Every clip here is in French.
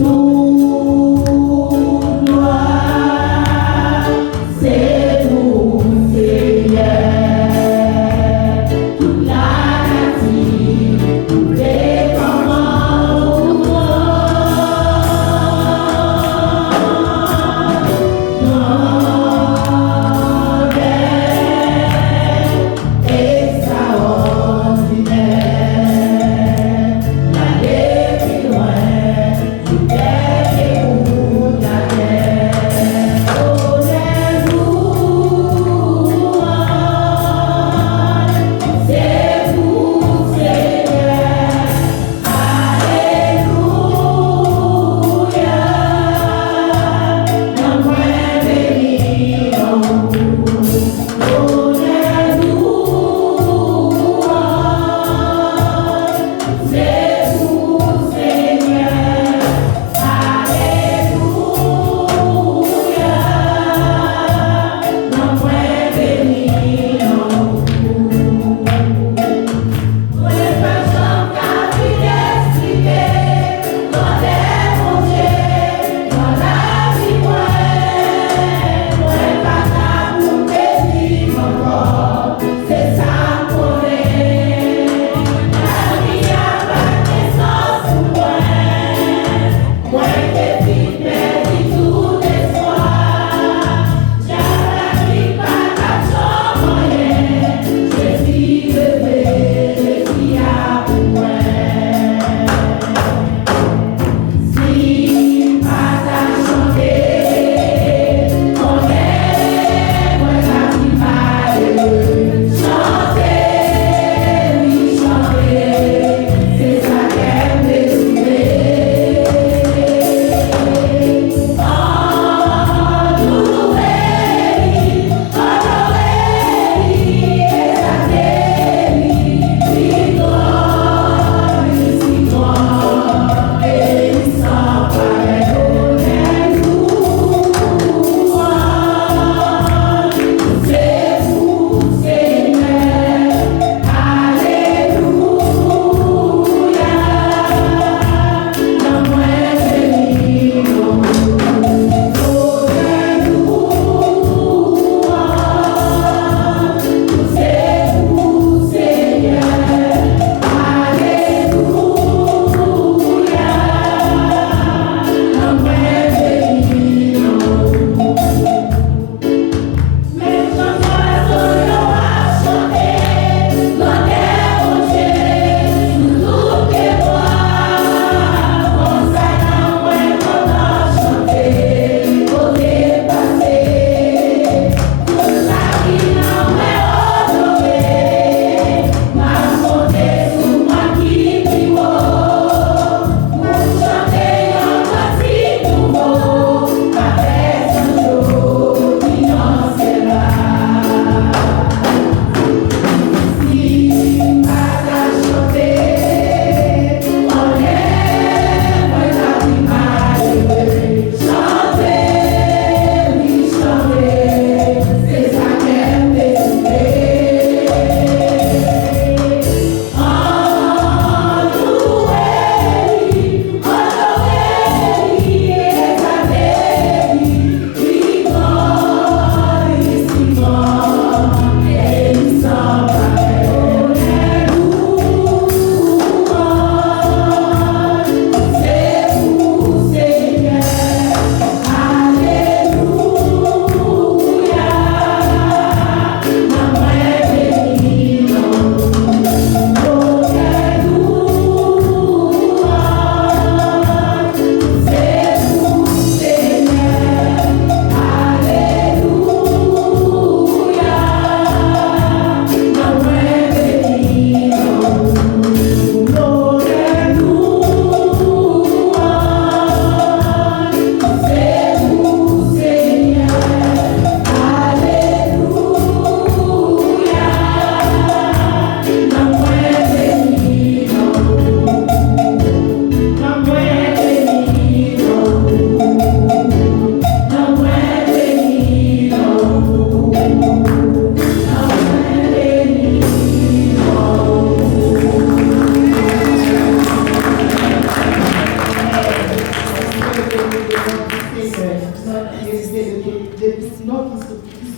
Yeah.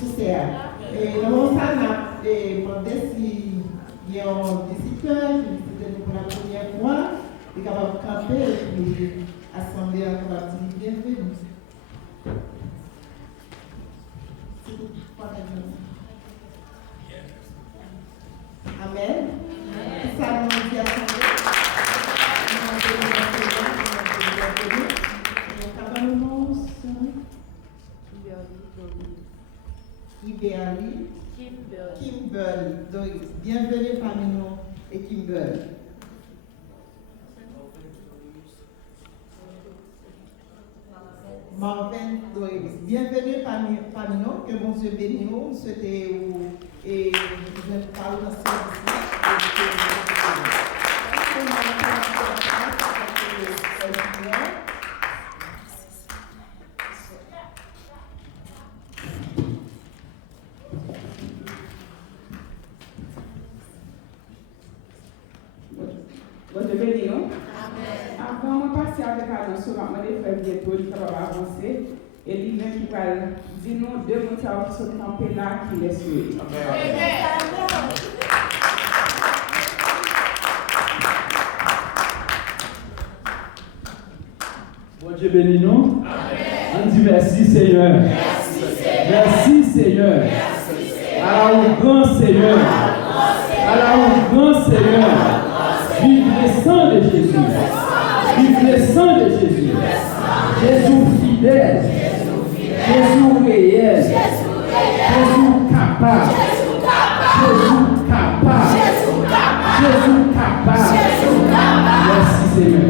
sincère. Et dans ça, on a demandé s'il y a des visiteurs qui visitent pour la première fois, et capables de camper et puis assembler à capacité bienvenue. C'est tout pour la journée. Amen. Ça nous dit assembler. Kimberly, Doris. Bienvenue parmi nous et Kimberly. Marvin Doris. Bienvenue parmi nous. Que bon Dieu bénisse nous. Nous souhaitons et je vais parler dans ce Votre bénédiction. Avant de passer avec Adam sur la main des frères bientôt, il va avancer. Et l'hiver qui va dire nous deux mots qui sont campés là, qui les suivent. Bon Dieu bénis nous. On dit merci Seigneur. Merci Seigneur. À la grand Seigneur. À la grand Seigneur. Vive le sang de Jésus. Vive le sang de Jésus. Jésus fidèle. Jésus réel. Jésus capable. Jésus capable. Jésus capable. Merci Seigneur.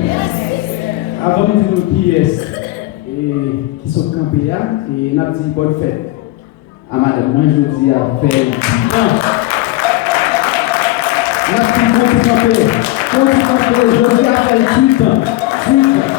Avant de dire qui est qui sont campés là, et n'a dit bonne fête à madame. Moi je dis à faire 10 ans. Merci beaucoup camper. Je dis à faire 8 ans. 8 ans.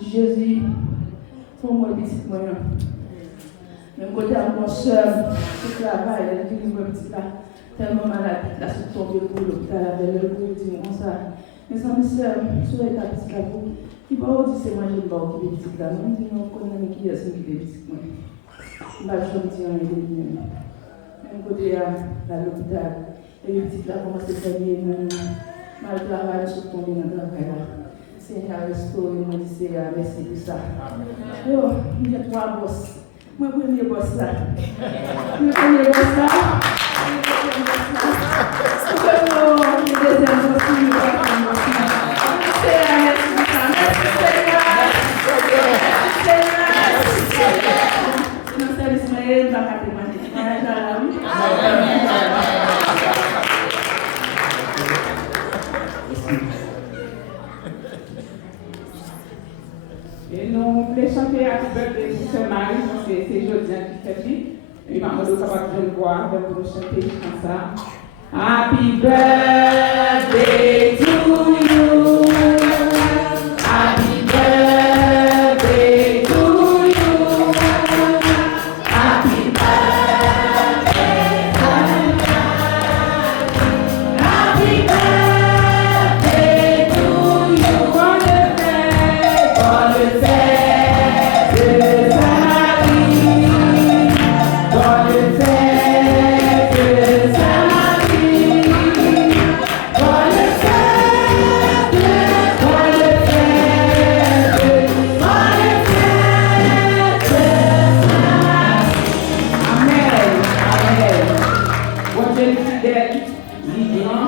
Jésus, pour moi, petit moyen. Même côté à mon soeur, qui travaille, elle dit que petit là, tellement malade, là, se tombe pour l'hôpital avec le gros, dit comme ça. Mais ça, mes soeurs, sur l'état petit là, il va vous dire, c'est moi, je ne vais pas occuper petit là. Même si on connaît qui est ce qui est petit moi. Je ne vais pas dire rien de lui. Même côté à l'hôpital, et le petit là commence à travailler, mal travail, se tomber dans le travail là. Seigneur, restaure, moi, dis Seigneur, merci pour ça. Yo, il y a 3 boss. Moi, premier boss là. Le premier boss là. Le deuxième boss là. Seigneur, merci pour ça. Merci Seigneur. Nous sommes Ismaël, la nous capables de voir avec nous chanter comme ça. Happy birthday to you. Happy birthday to you. Happy birthday. Happy birthday to you. Bonne fête de Saint-Marie. Bonne fête de Saint-Marie. Bonne fête, bonne fête. Amen. Amen. Bon Dieu est fidèle, il est grand,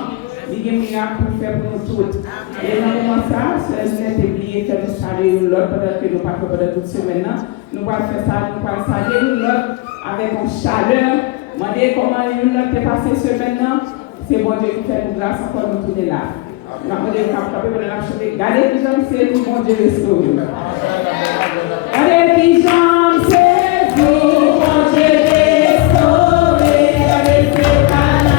il est miracle pour faire pour nous toutes. Et dans le moment ça, c'est une oublié de nous saluer l'autre pendant que nous parlons pendant toute semaine. Nous allons faire ça, nous allons saluer l'autre avec une chaleur. Demandez comment l'autre est passé semaine. C'est bon Dieu qui fait nous grâce encore nous tourner là. Nous allons demander de la chanter. Gardez qui j'aime, c'est tout bon Dieu restaure. Gardez qui j'aime, c'est tout bon Dieu restaure. Gardez c'est pas la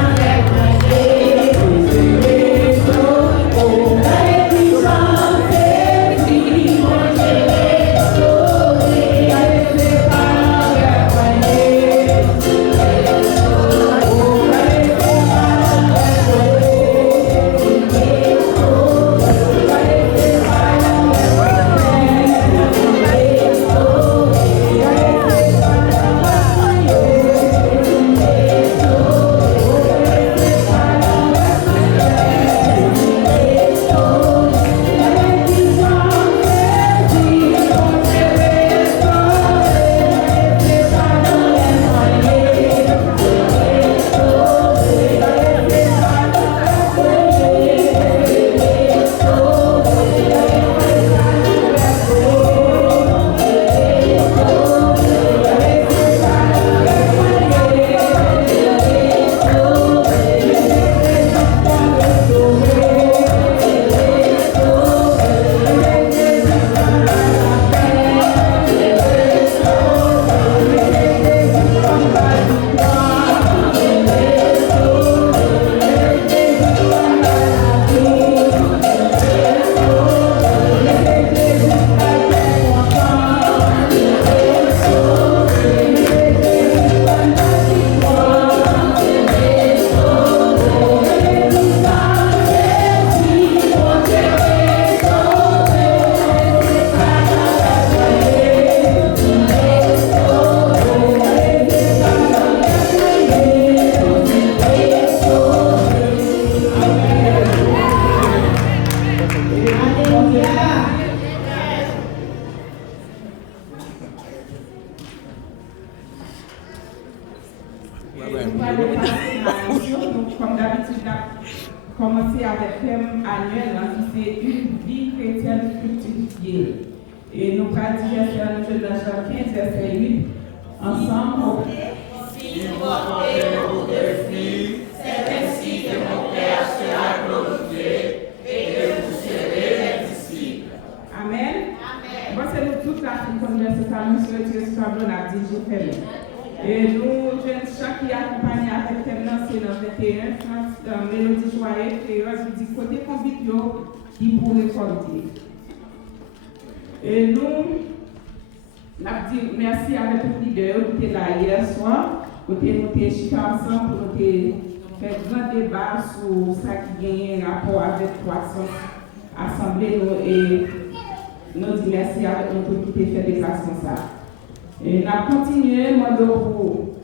Comme d'habitude, on a commencé avec le thème annuel, qui c'est une vie chrétienne fructifiée. Et nous allons dire dans Jean 15, verset 8, ensemble. Si vous portez beaucoup de fruits, c'est ainsi que mon Père sera glorifié et que vous serez mes disciples. Amen. Bon, c'est nous toute la fin de ça, nous sommes sur le tableau, on a dit, je fais. Et nous, jeunes chants qui accompagnent avec thème, c'est dans 21, Mélodie joyeuse, et je dis côté conviction qui pourrait récolter. Et nous, on a dit merci avec tout leader qui était là hier soir, nous étions chités ensemble pour nous faire un grand débat sur ça qui gagne rapport avec croissance, assemblée, et nous disons merci avec nous tout qui fait déplacement ça. Et on a continué, moi, pour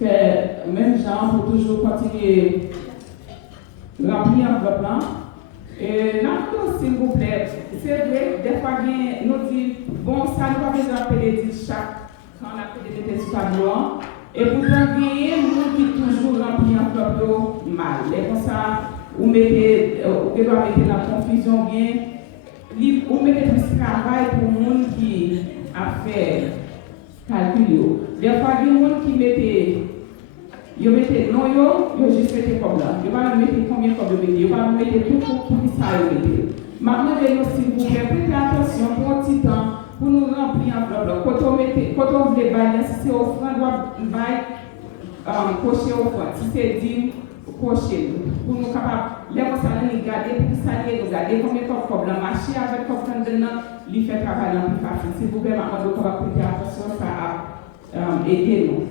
faire le même genre, pour toujours continuer remplir enveloppe. Et nous, s'il vous plaît, c'est vrai, des fois, nous disons, bon, ça nous va besoin d'appeler chaque, quand on a fait des détails sur tableau, et pourtant, il y a nous qui toujours remplir enveloppe mal. Et comme ça, vous mettez la confusion bien, vous mettez plus de travail pour les gens qui a fait. Calcul. Des fois, il y a des gens qui mettent non, ils juste mettent comme là. Ils ne vont pas mettre combien comme ils mettent. Ils vont mettre tout pour qui ça ils mettent. Maintenant, s'il vous plaît, prêtez attention pour un petit temps pour nous remplir enveloppe. Quand on veut bailler, si c'est offrande, on va cocher au fond. Si c'est dit, cocher. Pour nous capables, les personnes nous garder, pour s'allier, nous garder combien de problèmes, marcher avec comme dedans, lui faire travailler plus facile. S'il vous plaît, maintenant, nous allons prêter attention, ça a aidé nous.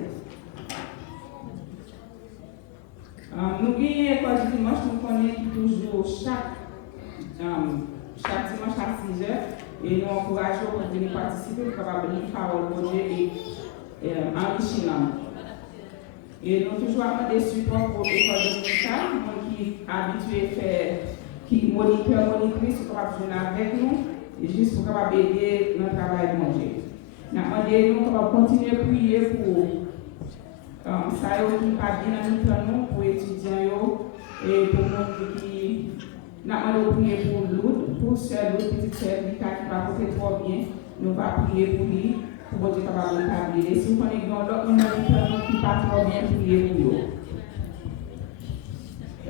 Nous avons une école du dimanche, nous connaissons toujours chaque dimanche à 6 heures et nous encourageons pour venir participer, pour venir parole de Dieu et enrichir. Et nous toujours avons des supports pour l'école de Moussa, qui est habitué à faire, qui moniteur, monitrice, pour venir avec nous, et juste pour aider notre travail de Dieu. Nous allons continuer à prier pour ça qui pas bien dans nous pour étudiants et pour nous qui nous allons prier pour l'autre, pour sœur, petite sœur qui va porter trop bien, nous allons prier pour lui, pour Dieu capable de l'établir. Et si vous connaissez l'autre qui pas trop bien, prier pour lui.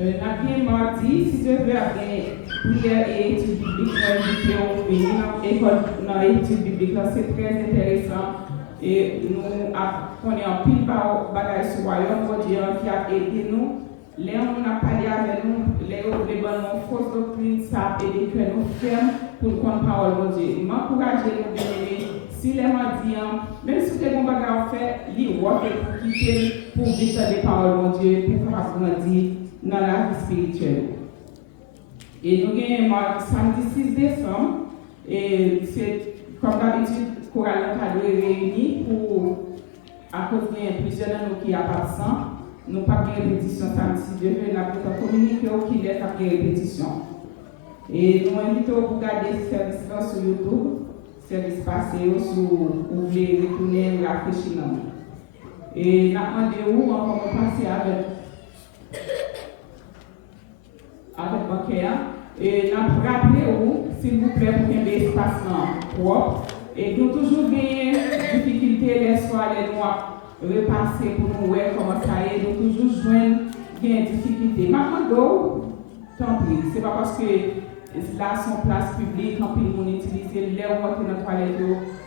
Nous mardi, si Dieu veut, prière et études bibliques, dans l'étude biblique, c'est très intéressant. Et nous connaissons en pile par bagage sur le royaume, Dieu qui a aidé nous. Là, on a parlé avec nous, les bonnes fausses doctrines, ça a aidé que nous fermes pour nous comprendre la parole de Dieu. M'encourage nous bien-aimés, si les mendiants, même si tu as un bagage à faire, ils vont pour quitter, pour vivre des paroles de Dieu, pour grandir dans la vie spirituelle. Et nous avons samedi 6 décembre, et c'est comme d'habitude, Chorale Cadre est réunie pour, à cause de plusieurs de nous qui sont absents, nous n'avons pas de répétition samedi, si Dieu veut, nous avons communiqué qu'il est à répétition. Et nous invitons pour regarder ce service sur YouTube, service passé, si vous voulez retourner ou rafraîchir. Et nous avons demandé où on va passer avec bancaire. Et nous avons rappelé où, s'il vous plaît, pour qu'il y ait des espaces propres. Et nous toujours gagné difficulté les soirs, les noirs, repasser pour nous voir comment ça est. Nous toujours joindre des difficultés. Maintenant, tant pis, c'est pas parce que là, son place publique, quand on utilise les rentrées dans la toilette,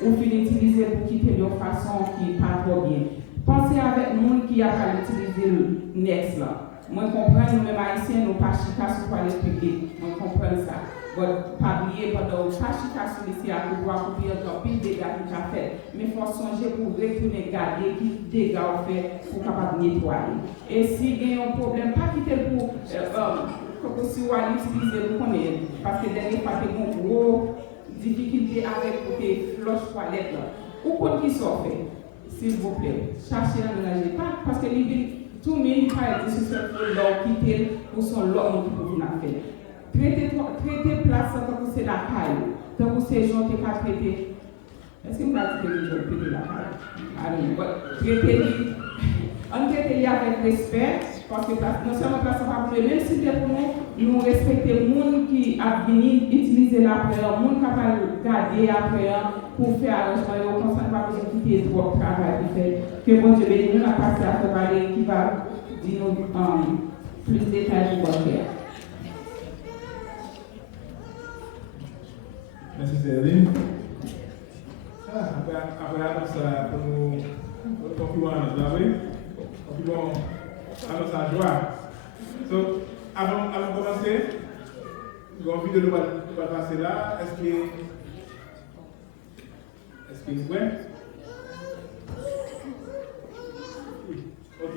ou finit utiliser pour quitter de façon qui n'est pas trop bien. Pensez avec le monde qui a pas utilisé le next là. Moi, je comprends, nous-mêmes haïtiens, nous pas chita sur la toilette publique. Moi, je comprends ça. Pas oublier pendant pas chita sur ici à pouvoir couper un pile de dégâts qui a fait. Mais il faut songer pour retourner garder qui dégâts ont fait pour capable nettoyer. Et si il y a un problème, pas quitter pour si vous allez utiliser vous connaissez. Parce que dernière fois, il y a une grosse difficulté avec les floches toilettes là. Ou quoi qui soit fait, s'il vous plaît, cherchez à ménager. Pas parce que tout le monde pas été sur leur quitter pour son l'homme qui peut venir faire. Traiter place tant que c'est la caille, tant que c'est gens qui pas traiter. Est-ce que vous avez traité la caille? On traite avec respect, parce que non seulement place pas pour même si c'est pour nous respecter les gens qui a venu utiliser la prière, les gens qui ont garder la prière pour faire arrangement, on ne pense pas que quitter trop de travail qui fait. Que bon Dieu bénisse, nous avons passé à ce parler qui va dire plus de détails pour faire. Merci Céline. Après ça, pour nous conclure notre travail, concluons à notre joie. Donc, avant de commencer, j'ai envie de nous passer là. Est-ce que vous pouvez? Ok.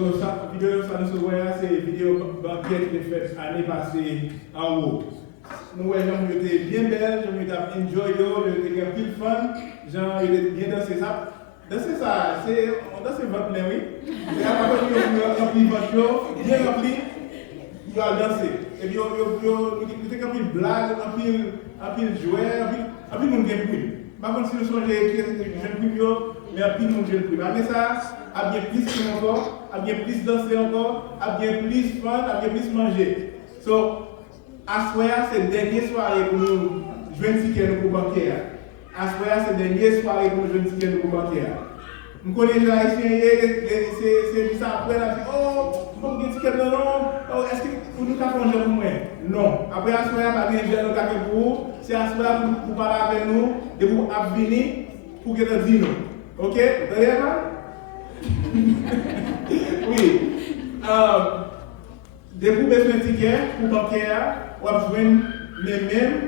So, ça, vidéo, ça nous se voit, c'est vidéo banquière qui est faite l'année passée en haut. Nous voyons, j'étais bien belle, j'étais enjoy, j'étais un peu fun, j'étais bien dansé ça. Danser ça, c'est votre main, oui. C'est à part que vous rempli votre bien rempli, vous allez danser. Et puis, vous avez une blague, un peu jouet, un peu de monde qui est plus. Par contre, si nous sommes jeunes plus, mais un peu de monde qui est plus. Mais ça, a bien plus de encore, a bien plus danser encore, a bien plus fun, a bien plus manger. So, à soir, c'est la dernière soirée pour nous jouer un ticket pour banquier. À soir, c'est la dernière soirée pour nous jouer un ticket pour banquier. Je connais les Haïtiens, c'est ça après, là, oh, je vais ticket non, est-ce que vous nous avez un jeu pour moi? Non. Après, à soir, pas de jeu pour vous, c'est à soir pour parler avec nous, de vous venir pour que nous disions. Ok? Vous avez oui. De vous besoin de ticket pour banquier, ou à jouer les mêmes,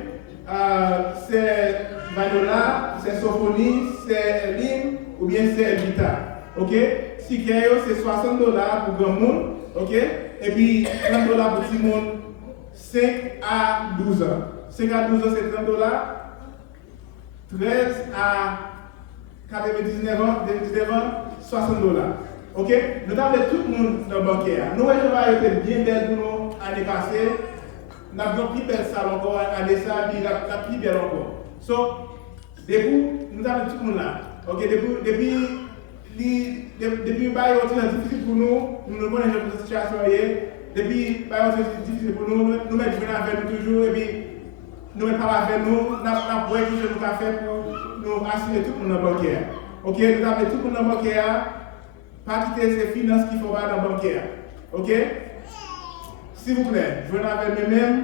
c'est Vanola, c'est Sophonie, c'est Eline, ou bien c'est Vita. Ok? Si c'est $60 pour grand monde. Ok? Et puis $30 pour petit monde, 5 à 12 ans. 5 à 12 ans, c'est $30. 13 à 99 ans, $60. Ok? Nous avons tout le monde dans le banquier. Nous, avons été bien belle pour nous l'année passée. Nous avons plus belle salle encore, l'année ça, puis la plus belle encore. So, depuis, nous avons tout le monde là. Ok? Depuis, c'est difficile pour nous, nous connaissons la situation. Depuis, c'est difficile pour nous, nous mettons avec nous toujours, et puis, nous mettons avec nous, nous avons tout ce que nous avons fait pour nous assurer tout le monde dans le banquier. Ok? Nous avons tout le monde dans le banquier. Pas quitter ces finances qu'il faut pas dans le banquier. Ok? S'il vous plaît, je vais avec moi-même,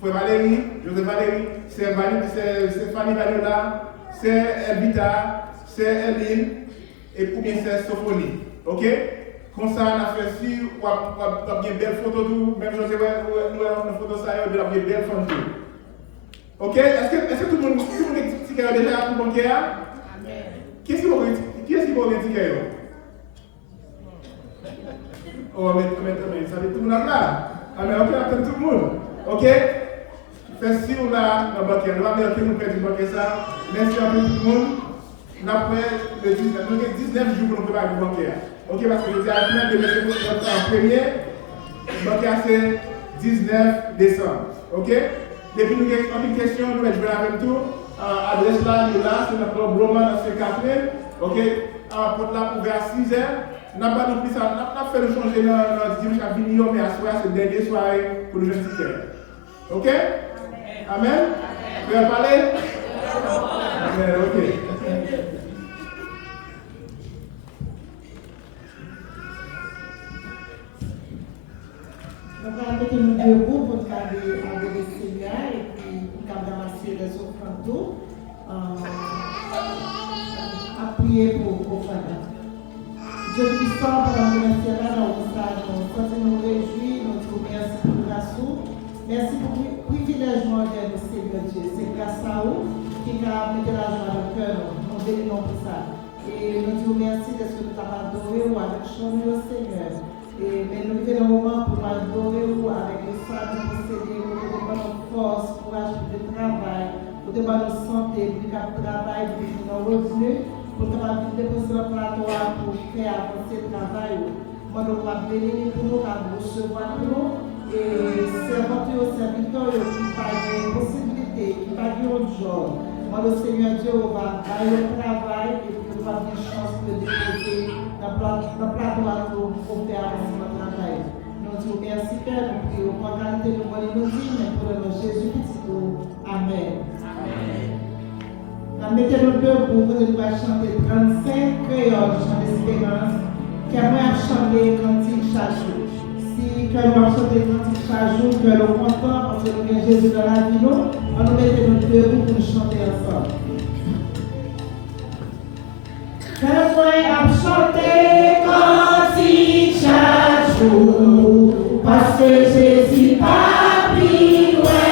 Frère Valérie, Joseph Valérie, c'est Fanny Vanola, c'est Elvita, c'est Eline, et pour bien c'est Sophonie. Ok? Comme ça, on a fait si, on a bien belle photo tout, même Joseph, nous avons une photo ça, on a bien belle photo. Ok? Est-ce que tout le monde est ticket déjà pour le banquier? Amen. Qui est-ce qui va avoir un ticket? Oh, mais ça veut tout le monde là. Ah, mais ok, attends tout le monde. Ok? Faites-ci ou là, dans le banquier. Nous allons faire nous perdre le banquier ça. Merci à tout le monde. Après le 19, nous avons 19 jours pour nous préparer le banquier. Ok? Parce que je dis à la fin de notre premier, le banquier c'est 19 décembre. Ok? Depuis nous avons une question, nous allons jouer avec tout. Adresse là, il est là, c'est notre Broman dans ce café. Ok? Porte là pour vers 6 heures. Nous n'avons pas plus ça, nous avons fait le changer dans le dimanche à venir, mais à soir, c'est la dernière soirée pour le jeune ticket. Ok? Amen? Vous pouvez parler? Amen, ok. Nous allons mettre nous debout pour garder le Seigneur et puis pour ramasser les offrandes. À prier pour Fada. Dieu puissant, pendant que nous sommes là dans le message, nous réjouis, nous te remercions pour grâce. Merci pour le privilège de nous, Seigneur Dieu. C'est grâce à vous qui a mis de la joie dans le cœur. Nous bénissons pour ça. Et nous te remercions de ce que nous avons adoré ou avec chanter au Seigneur. Mais nous vivons un moment pour adorer ou avec le sang de nos Seigneurs, pour te donner notre force, courage pour le travail, pour te donner notre santé, pour le travail, pour nos revenus. Pour que nous déposer le plateau pour faire avancer le travail. Moi, nous allons bénir pour nous, nous recevoir pour nous. Et servir aux serviteurs qui n'ont pas de possibilité, qui n'ont pas de job. Moi, le Seigneur Dieu va faire le travail et pour nous avoir une chance de déposer le plateau pour faire avancer le travail. Nous disons merci Père, nous prions pour la qualité de nous dire, mais pour le nom de Jésus-Christ. Amen. Mettez-nous debout, nous allons chanter 35 créoles, chant d'espérance, qui a moins à chanter cantique chaque jour. Si que nous chanter cantique chaque jour, que nous content parce que nous avons Jésus dans la vie, on nous mettez-nous debout pour nous chanter ensemble. Que moi à chanter cantique chaque jour, parce que Jésus pas pris loin.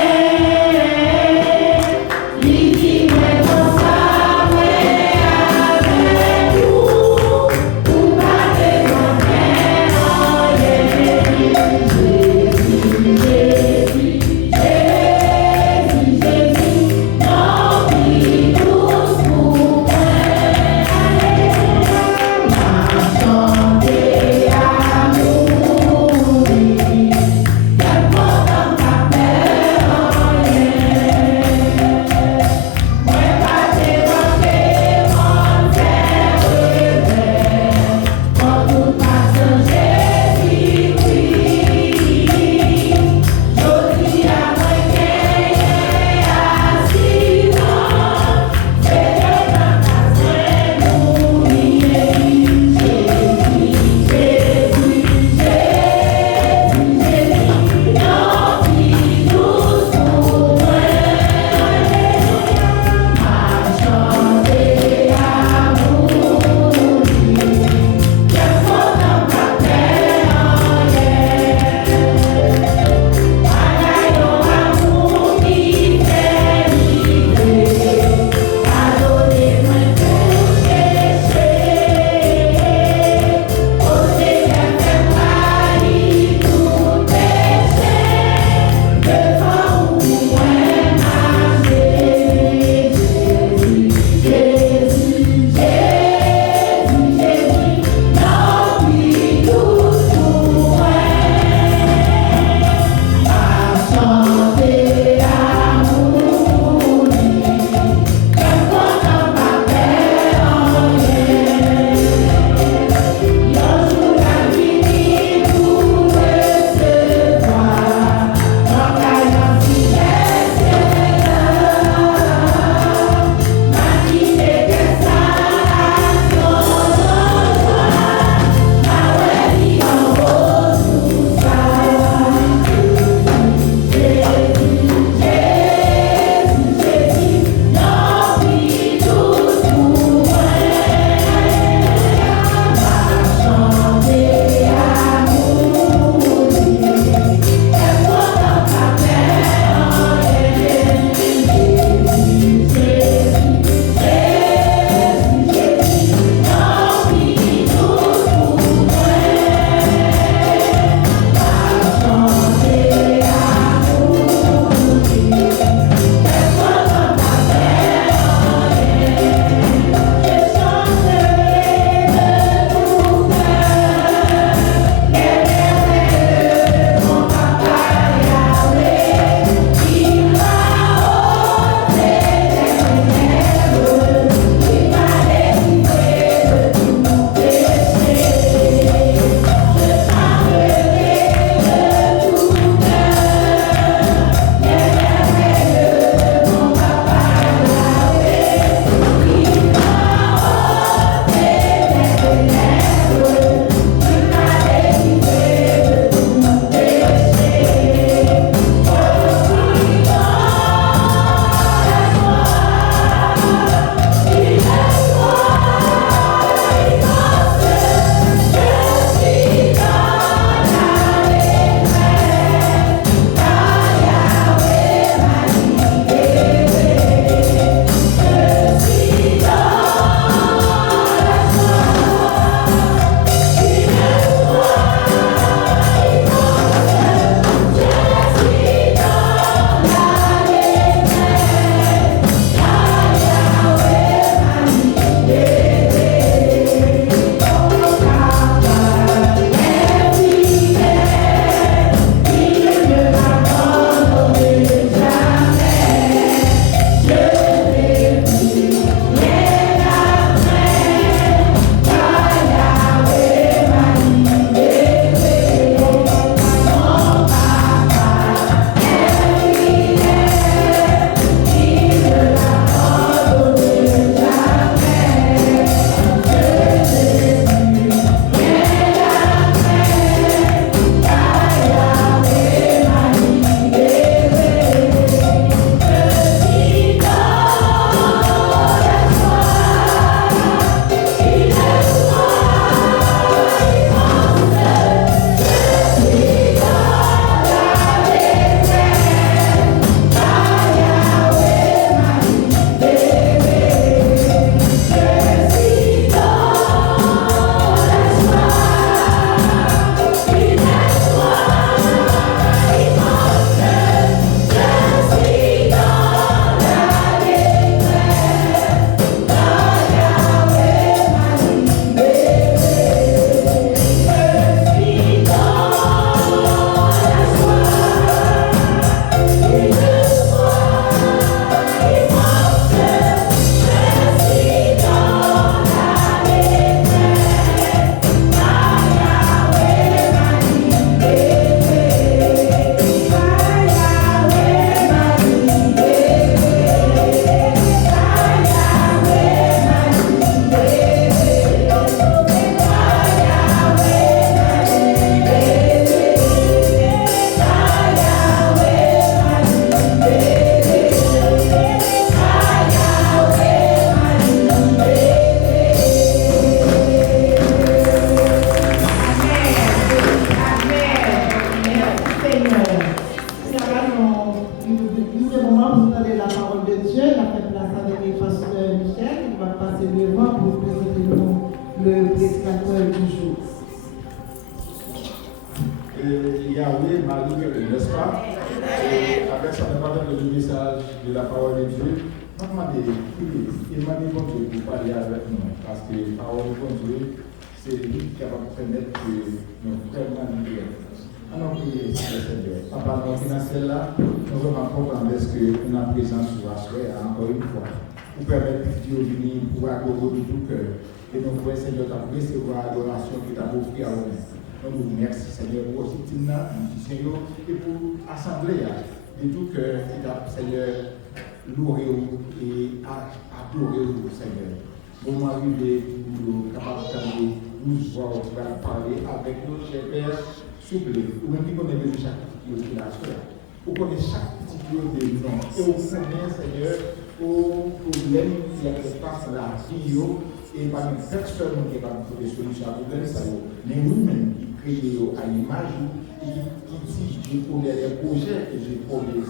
le prédicateur du jour. Yahweh m'a libéré, n'est-ce pas? Et avec ça, on va donner le message de la parole de Dieu. Il m'a demandé bon Dieu pour parler avec nous, parce que la parole de Dieu, c'est lui qui va permettre que nous vraiment libérer. Alors, priez, Seigneur. Papa, dans le là, nous allons comprendre ce que nous avons présence sur la soirée, encore une fois, pour permettre que Dieu vienne pour accorder de tout cœur. Et nous voyons, Seigneur, ta recevoir l'adoration que tu as offert à nous. Nous vous remercions, Seigneur, pour aussi Tina, Seigneur, et pour l'assembler de tout cœur, Seigneur, louer et adorer vous, Seigneur. Moment arrivé pour nous capables de nous voir, tu vas parler avec nous, cher Père, s'il vous plaît, ou même qui connaît de chaque petit qui l'a fait. Vous connaissez chaque petit de nous, et vous connaissez, Seigneur, au problème qui est face à la vie, et pas une personne qui va nous trouver solution à problème, mais nous-mêmes qui créons à l'image et qui disent, je connais les projets que j'ai promis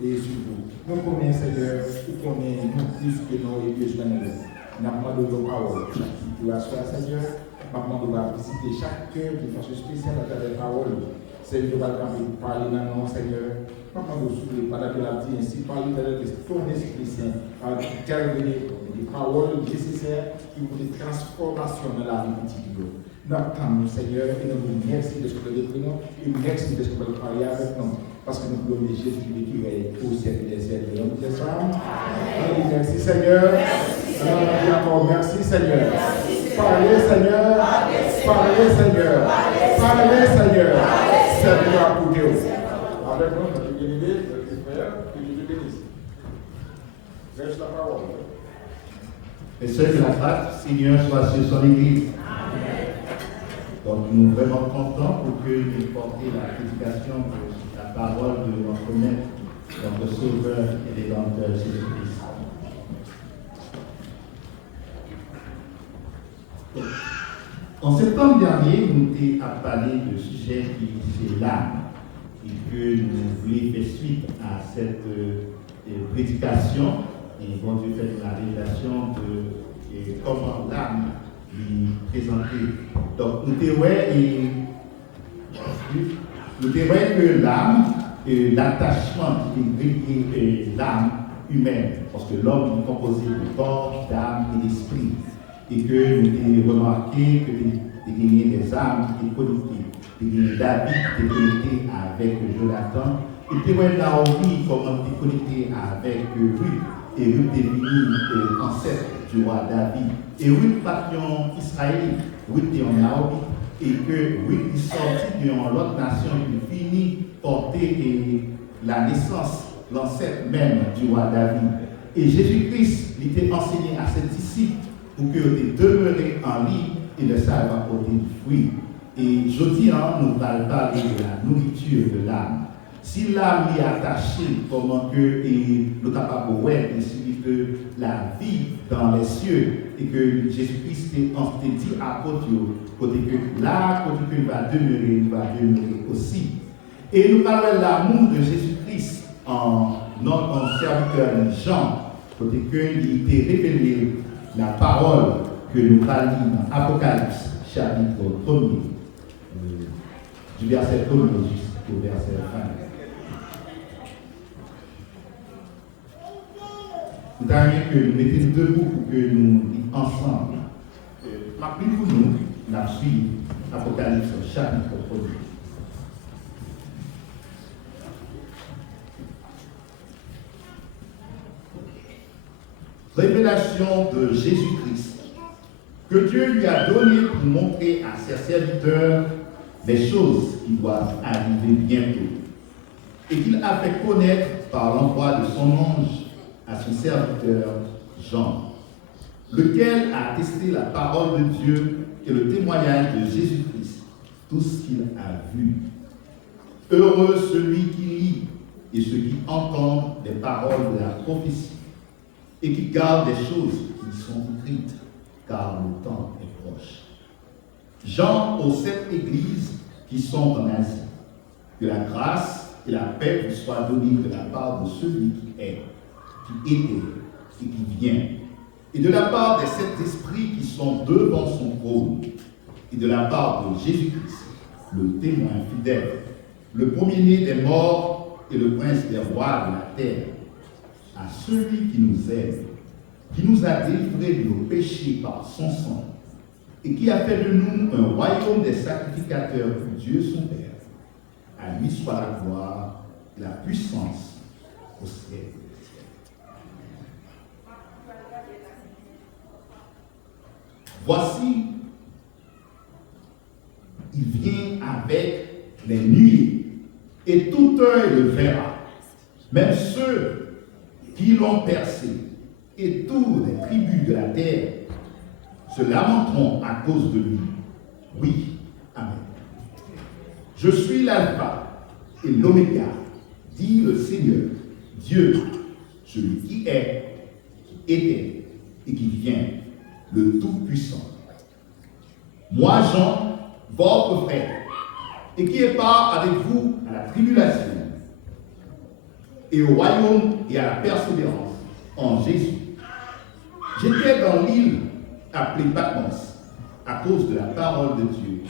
et sur vous. Nous connaissons, Seigneur, nous connaissons nous plus que nous et Dieu soit nous. Nous avons demandé nos paroles. Pour la soirée, Seigneur, nous devons visiter chaque cœur de façon spéciale à travers les paroles. Seigneur, nous allons parler dans nous, Seigneur. Nous nous souffler, pendant que la vie ainsi, parler de ton Esprit Saint, intervenir des paroles nécessaires qui vont des transformations dans la vie de Dieu. Nous attendons, Seigneur, et nous vous remercions de ce que vous avez pris nous, et merci de ce que vous avez parlé avec nous, parce que nous voulons Jésus qui est au siècle des siècles. Nous vous ensemble. Merci, Seigneur. Merci, Seigneur. Parlez, Seigneur. Parlez, Seigneur. Parlez, Seigneur. Seigneur, écoutez-vous. Avec nous, notre bien-aimé, notre frère, que Dieu te bénisse. Laisse la parole. Et ce que la grâce, Seigneur, soit sur son Église. Donc, nous sommes vraiment contents pour que nous portions la prédication de la parole de notre Maître, notre Sauveur et Rédempteur Jésus-Christ. En septembre dernier, nous avons parlé de sujet qui c'est l'âme et que nous voulions faire suite à cette prédication et bon Dieu fait la révélation de comment l'âme est présentée. Donc nous devons que l'âme et l'attachement qui est l'âme humaine, parce que l'homme est composé de corps, d'âme et d'esprit. Et que nous avons remarqué que nous avons des âmes qui sont connectées. Nous avons David qui est connecté avec Jonathan. Et nous avons Naomi comment est connecté avec Ruth. Et Ruth est venue ancêtre du roi David. Et Ruth patron Israël, Ruth est en Naomi. Et que Ruth est sorti de l'autre nation qui finit porter la naissance, l'ancêtre même du roi David. Et Jésus-Christ était enseigné à ses disciples pour que vous demeurez en lui et ne savent pas porter du fruit. Et je dis, nous allons parler de la nourriture de l'âme. Si l'âme est attachée, comment que nous sommes capables de suivre la vie dans les cieux et que Jésus-Christ a dit à côté que là, côté que va demeurer aussi. Et nous parlons de l'amour de Jésus-Christ en notre serviteur Jean, côté que il était révélé la parole que nous parlons dans Apocalypse, chapitre 1er, du verset 1 jusqu'au verset 20. Nous avons que nous mettons debout pour que nous ensemble. Pour nous, nous suivons Apocalypse, chapitre 1er. Révélation de Jésus-Christ, que Dieu lui a donné pour montrer à ses serviteurs les choses qui doivent arriver bientôt, et qu'il a fait connaître par l'envoi de son ange à son serviteur Jean, lequel a attesté la parole de Dieu et le témoignage de Jésus-Christ, tout ce qu'il a vu. Heureux celui qui lit et ceux qui entendent les paroles de la prophétie, et qui gardent les choses qui sont écrites, car le temps est proche. Jean aux 7 églises qui sont en Asie, que la grâce et la paix vous soient données de la part de celui qui est, qui était et qui vient, et de la part des 7 esprits qui sont devant son trône, et de la part de Jésus-Christ, le témoin fidèle, le premier-né des morts et le prince des rois de la terre, à celui qui nous aime, qui nous a délivrés de nos péchés par son sang, et qui a fait de nous un royaume des sacrificateurs pour Dieu son Père. À lui soit la gloire et la puissance au ciel. Voici, il vient avec les nuées, et tout œil le verra, même ceux qui l'ont percé, et toutes les tribus de la terre se lamenteront à cause de lui. Oui, amen. Je suis l'alpha et l'oméga, dit le Seigneur, Dieu, celui qui est, qui était et qui vient, le Tout-Puissant. Moi, Jean, votre frère, et qui est part avec vous à la tribulation, et au royaume et à la persévérance en Jésus. J'étais dans l'île appelée Patmos à cause de la parole de Dieu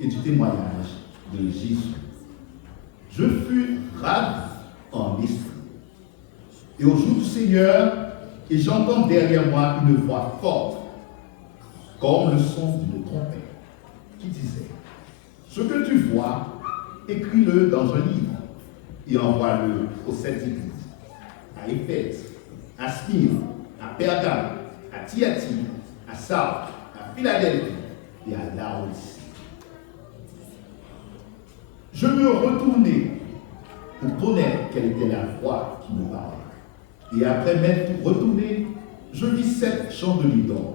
et du témoignage de Jésus. Je fus ravi en esprit. Et au jour du Seigneur, et j'entends derrière moi une voix forte, comme le son d'une trompette, qui disait: ce que tu vois, écris-le dans un livre et envoie-le aux 7 églises, à Éphèse, à Smyrne, à Pergame, à Thyatire, à Sardes, à Philadelphie et à Laodicée. Je me retournai pour connaître quelle était la voix qui me parlait. Et après m'être retourné, je vis 7 chandeliers d'or.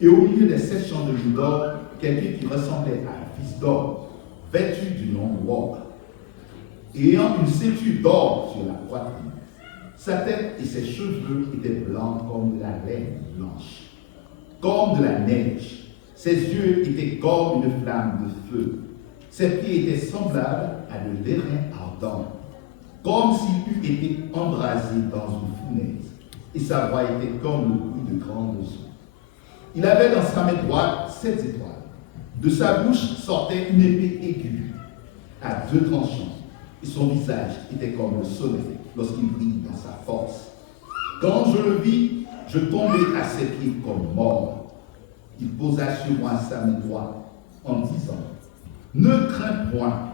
Et au milieu des 7 chandeliers d'or, quelqu'un qui ressemblait à un fils d'homme, vêtu d'une longue robe, et ayant une ceinture d'or sur la poitrine. Sa tête et ses cheveux étaient blancs comme de la laine blanche, comme de la neige. Ses yeux étaient comme une flamme de feu. Ses pieds étaient semblables à de l'airain ardent, comme s'il eût été embrasé dans une fournaise. Et sa voix était comme le bruit de grandes eaux. Il avait dans sa main droite 7 étoiles. De sa bouche sortait une épée aiguë à 2 tranchants. Et son visage était comme le soleil lorsqu'il brille dans sa force. Quand je le vis, je tombai à ses pieds comme mort. Il posa sur moi sa main droite en disant: ne crains point,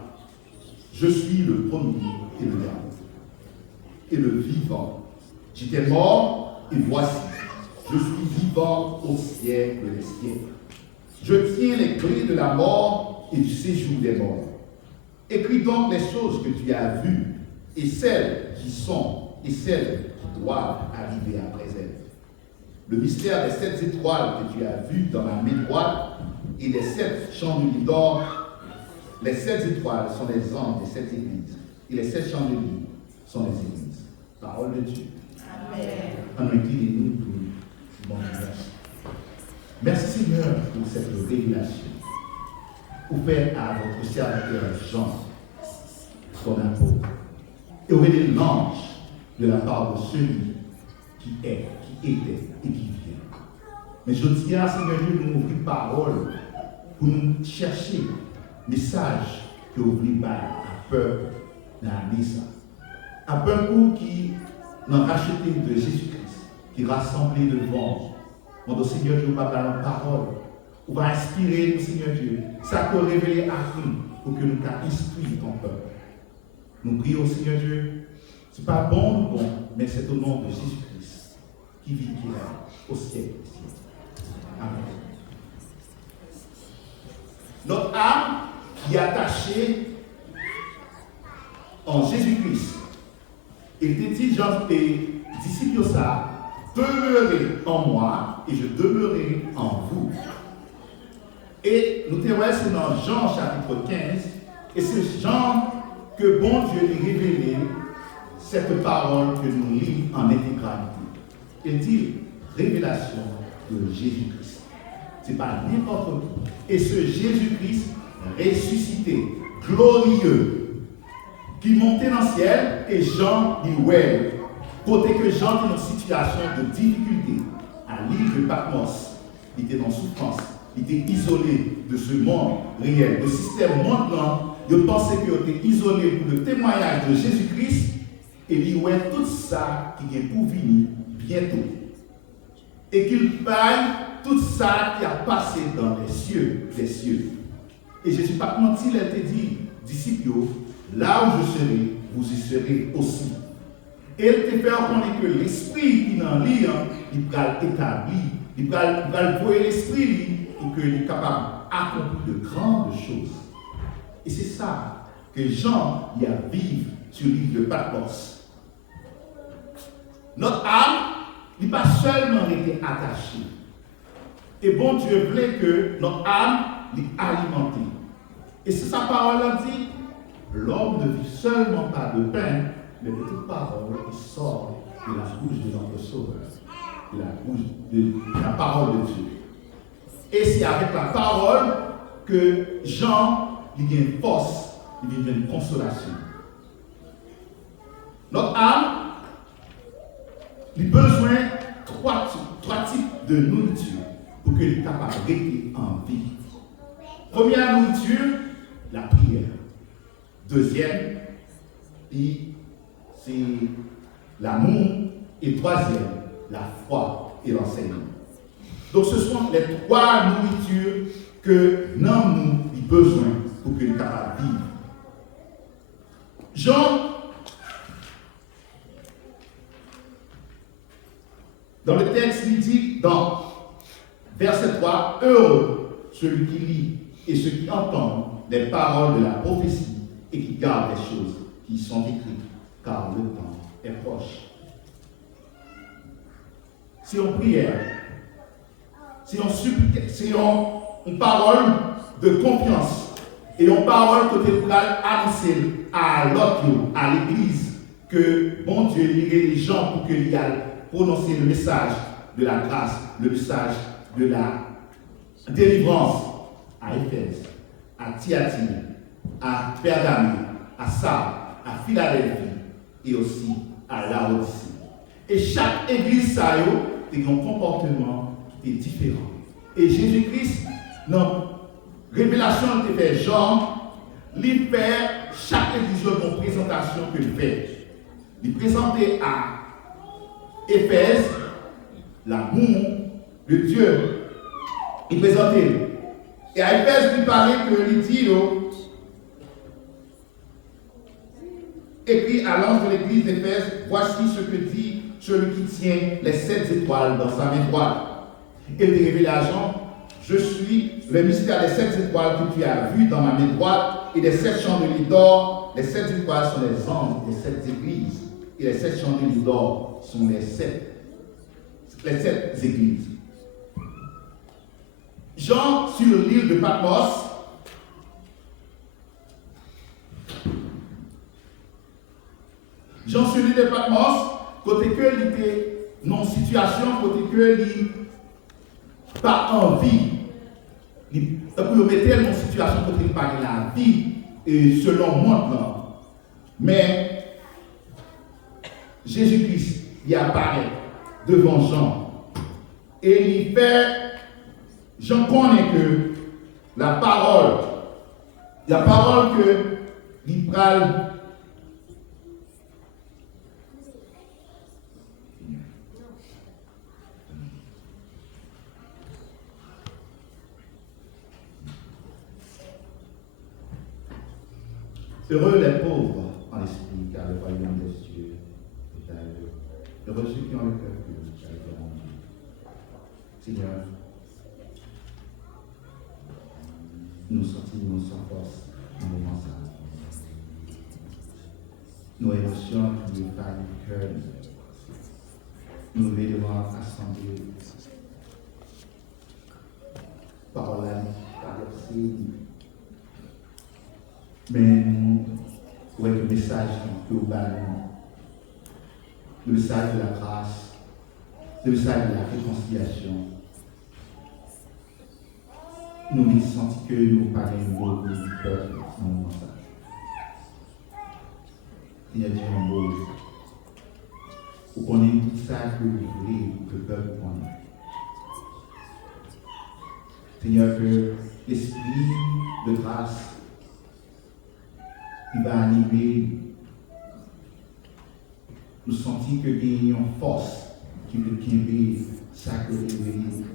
je suis le premier et le dernier, et le vivant. J'étais mort, et voici, je suis vivant au siècle des siècles. Je tiens les clés de la mort et du séjour des morts. Écris donc les choses que tu as vues, et celles qui sont, et celles qui doivent arriver après elles. Le mystère des 7 étoiles que tu as vues dans la main droite et des 7 chandeliers d'or. Les 7 étoiles sont les anges des 7 églises, et les 7 chandeliers sont les églises. Parole de Dieu. Amen. Inclinez-nous pour mon merci. Merci Seigneur pour cette révélation. Ouvert à votre serviteur Jean, son apôtre, et aurait l'ange de la part de celui qui est, qui était et qui vient. Mais je dis à Seigneur Dieu, nous ouvrir parole pour nous chercher message que vous voulez à peur dans la mise. À peuple qui n'a racheté de Jésus-Christ, qui rassemblé devant. Mon Seigneur Dieu, va parler en parole. On va inspirer nous, Seigneur Dieu. Ça peut révéler à nous pour que nous puissions instruire ton peuple. Nous prions, Seigneur Dieu. Ce n'est pas bon ou bon, mais c'est au nom de Jésus-Christ qui vit, qui règne au siècle. Amen. Notre âme qui est attachée en Jésus-Christ. Et dit Jean et disciple ça, demeurez en moi et je demeurerai en vous. Et nous te voyons dans Jean chapitre 15, et c'est Jean que bon Dieu lui révélé cette parole que nous lisons en intégralité. Il dit révélation de Jésus-Christ. Ce n'est pas n'importe qui. Et ce Jésus-Christ ressuscité, glorieux, qui montait dans le ciel, et Jean dit ouais. Côté que Jean est dans une situation de difficulté, à l'île de Patmos, il était dans souffrance, il était isolé de ce monde réel. Le système monde-là, il pensait qu'il était isolé pour le témoignage de Jésus-Christ et il voit tout ça qui est pour venir bientôt. Et qu'il paye tout ça qui a passé dans les cieux des cieux. Et Jésus pas menti, il a été dit, disciples, là où je serai, vous y serez aussi. Et il te fait reconnaître que l'esprit qui est dans lui, il va l'établir, il va voir l'esprit pour qu'il soit capable d'accomplir de grandes choses. Et c'est ça que Jean y a vécu sur l'île de Patmos. Notre âme n'est pas seulement été attachée. Et bon Dieu voulait que notre âme soit alimentée. Et c'est sa parole a dit, l'homme ne vit seulement pas de pain, mais de toute parole qui sort de la bouche de notre Sauveur, de la bouche de la parole de Dieu. Et c'est avec la parole que Jean il y a une force, il y a une consolation. Notre âme, il a besoin de trois types de nourriture pour qu'il soit capable de rester en vie. Première nourriture, la prière. Deuxième, c'est l'amour. Et troisième, la foi et l'enseignement. Donc ce sont les trois nourritures que nous avons besoin pour que nous soyons capables de vivre. Jean, dans le texte, il dit dans verset 3, heureux celui qui lit et ceux qui entendent les paroles de la prophétie et qui gardent les choses qui sont écrites, car le temps est proche. Si on prière, si on supplique, si on parole de confiance et on parole que tu vas annoncer à l'autre, à l'église, que bon Dieu lirait les gens pour qu'ils aillent prononcer le message de la grâce, le message de la délivrance à Éphèse, à Thyatire, à Pergamon, à Sardes, à Philadelphie et aussi à Laodicée. Et chaque église a un comportement qui est différent. Et Jésus-Christ, dans Révélation de fait Jean, il fait chaque église une présentation qu'il fait. Il présentait à Éphèse l'amour de Dieu. Il présentait. Et à Éphèse, il parlait que il dit, écrit à l'ange de l'église d'Éphèse, voici ce que dit celui qui tient les 7 étoiles dans sa main droite. Il te révèle à Jean, je suis le mystère des 7 étoiles que tu as vu dans ma main droite et des 7 chandeliers d'or. Les 7 étoiles sont les anges des 7 églises et les 7 chandeliers d'or sont les 7 églises. Jean, sur l'île de Patmos, côté que il était dans une situation, côté que il pas envie, pour le mettre dans une situation côté il pas la vie et selon le monde là. Mais Jésus-Christ il apparaît devant Jean et il fait, Jean connaît que la parole que il parle. Heureux les pauvres en l'esprit, car le royaume des cieux est à eux. Heureux ceux qui ont le cœur pur, car ils verront Dieu. Seigneur, nous sentimos sans force dans le moment ça. Nos émotions qui nous parlent du cœur, nous devons assembler. Parole à traverser. Mais avec le message que vous avez, le message de la grâce, le message de la réconciliation, nous nous sentons que nous parlons du peuple dans le message. Il y a du beau. Vous connaissez tout ça que vous voulez que le peuple connaisse. Seigneur, que l'esprit de grâce, il va animer. Nous sentons que il y a une force qui veut quitter ça que nous voulons.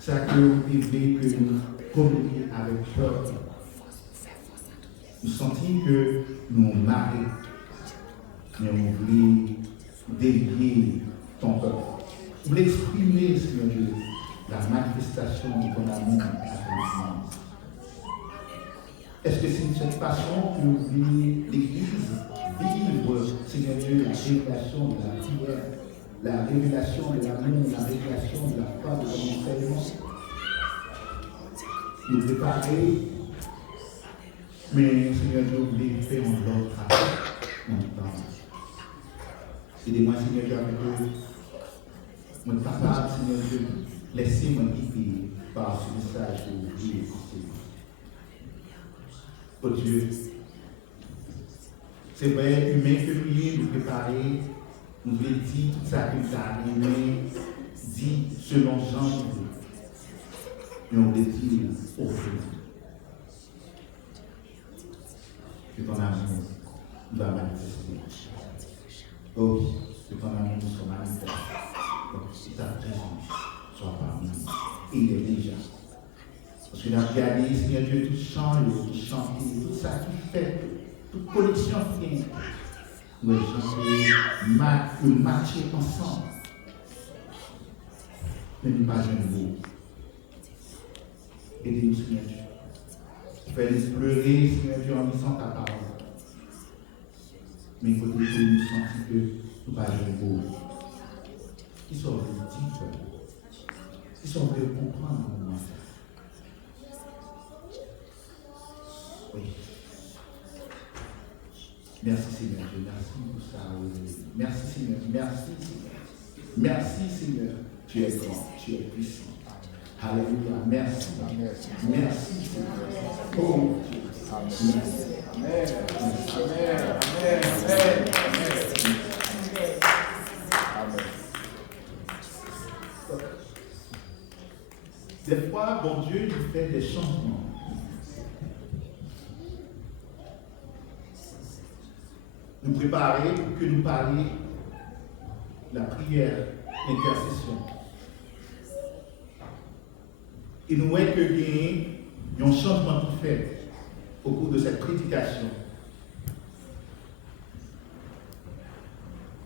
Ça que nous voulons que nous communiquions avec peur. Nous sentons que nous marrons, mais on voulait délier ton peuple. On voulait exprimer, Seigneur Dieu, la manifestation de ton amour à ton nom. Est-ce que c'est cette façon que nous voulons l'Église vivre, Seigneur Dieu, la révélation de la prière, la révélation de l'amour, la révélation de la foi, de l'enseignement? Nous préparer, mais Seigneur Dieu, vous voulez faire en l'autre travail en temps. Aidez-moi, Seigneur Dieu, avec eux. Moi, capable, Seigneur Dieu, laissez-moi guider par ce message que vous voulez écouter. Oh Dieu, c'est vrai, humain que nous préparer, nous voulons dire tout ça que nous avons dit selon Jean, mais on veut dire au fond. Que ton amour va manifester. Oh, que ton amour soit manifesté. Que ta présence soit parmi nous. Il est déjà. Parce que nous avons regardé, Seigneur Dieu, tout chant, tout chanter, tout ça qui fait, toute connexion qui est. Nous allons marcher ensemble. Mais nous ne pas jeunes. Aidez-nous, Seigneur Dieu. Fais-nous pleurer, Seigneur Dieu, en lisant ta parole. Mais il faut que nous sentions que nous ne pas jeunes. Qui sont venus qui sont venus comprendre comment faire. Oui. Merci Seigneur Dieu, merci pour ça. Merci Seigneur, merci Seigneur. Merci Seigneur, tu es grand, tu es puissant. Alléluia, merci. Merci Seigneur. Oh Dieu. Amen. Amen. Amen. Amen. Des fois, bon Dieu, il fait des changements. Nous préparer pour que nous parlions la prière, l'intercession. Et nous voyons qu'il y a un changement qui fait au cours de cette prédication.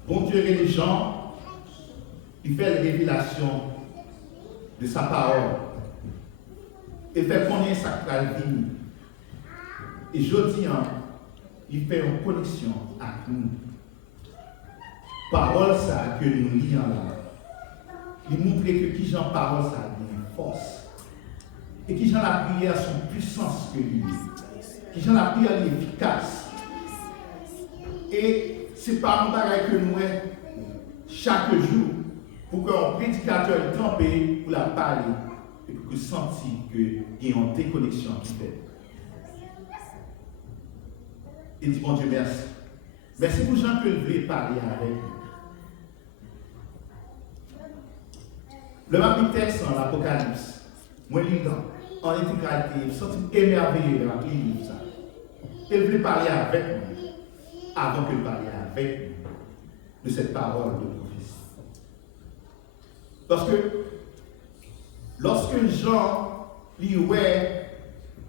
Bon Dieu et les gens, il fait la révélation de sa parole. Il fait connaître sa vie. Et je dis, il fait une connexion avec nous. Parole ça que nous lisons là. Il montre que qui j'en parole ça a une force. Et qui j'en la prière son puissance que lui. Qui j'en la prière efficace. Et c'est par un bagage que nous chaque jour pour qu'un prédicateur campe pour la parler et pour que sentir qu'il y a une déconnexion qui fait. Il dit, bon Dieu, merci. Merci pour les gens que vous voulez parler avec nous. Le même texte dans l'Apocalypse, moi, je lis en intégralité, je me sens émerveillé de la livre ça. Il voulait parler avec nous, avant que parler avec nous, de cette parole de prophétie. Parce que, lorsque Jean lit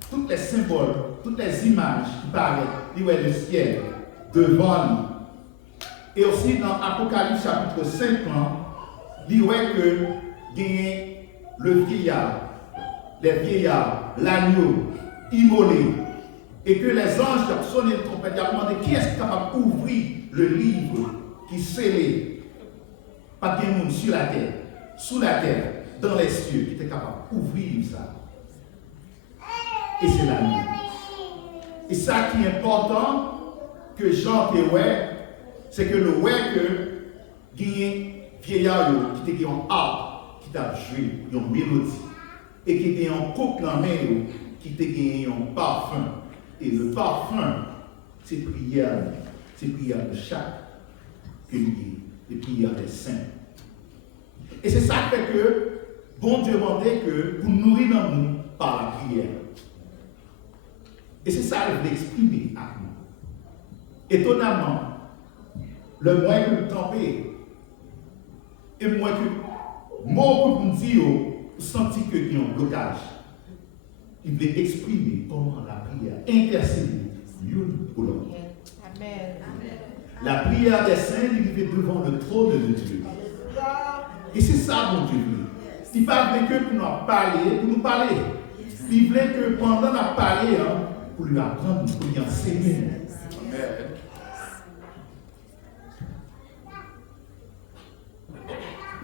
tous les symboles, toutes les images qui parlaient, il voit le ciel devant lui. Et aussi dans Apocalypse chapitre 5, il voit que le vieillard, les vieillards, l'agneau, immolé, et que les anges ont sonné le trompette, ils ont demandé qui est capable d'ouvrir le livre qui scellé par des monde sur la terre, sous la terre, dans les cieux, qui était capable d'ouvrir ça. Et c'est l'agneau. Et ça qui est important que Jean te ouais, c'est que le ouais que vieillard qui était en harpe, qui t'a joué, une mélodie, et qui était en coupe en main, qui était en parfum. Et le parfum, c'est prière de chaque que les prières des saints. Et c'est ça qui fait que bon Dieu demandait que pour nourrir dans nous par la prière. Et c'est ça qu'il veut exprimer à nous. Étonnamment, le moins que vous campez, et moins que mot que vous dites, vous sentez qu'il y a un blocage. Il veut exprimer comment la prière intercéder l'une pour l'autre. Amen. La prière des saints est devant le trône de Dieu. Et c'est ça, mon Dieu. Il ne parle que pour nous parler. Il voulait que pendant nous parler, pour lui apprendre, pour lui enseigner. Amen.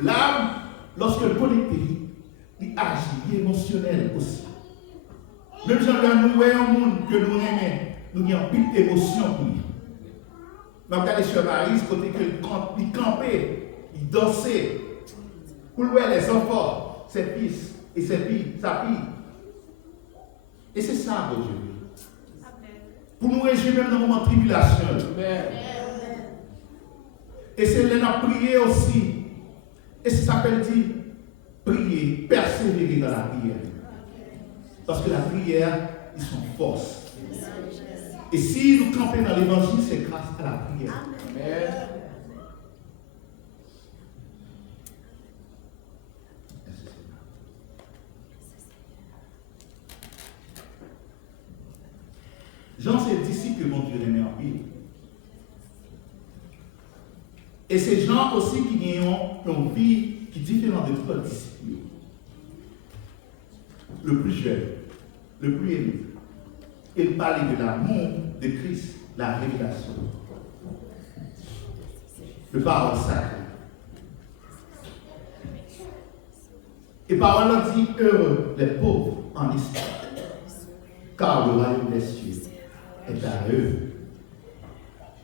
L'âme, lorsque le connecté, il agit, il est émotionnel aussi. Même si nous voyons un monde que nous aimons, nous avons plus d'émotion pour lui. Nous regardons sur Marie, côté qu'il campait, il dansait. Pour voir les enfants, ses fils et ses filles, sa fille. Et c'est ça, mon Dieu. Pour nous réjouir même dans le moment de tribulation. Et c'est là qu'on a prié aussi. Et ça s'appelle dire prier, persévérer dans la prière. Parce que la prière, ils sont force. Et si nous campons dans l'évangile, c'est grâce à la prière. Amen. Jean, c'est le disciple que mon Dieu aimait en pile. Et c'est Jean aussi qui ont une vie qui est différente de tous les disciples. Le plus jeune, le plus aimé. Il parlait de l'amour de Christ, la révélation. Le parole sacrée. Et parole dit heureux les pauvres en esprit, car le royaume des cieux est à eux.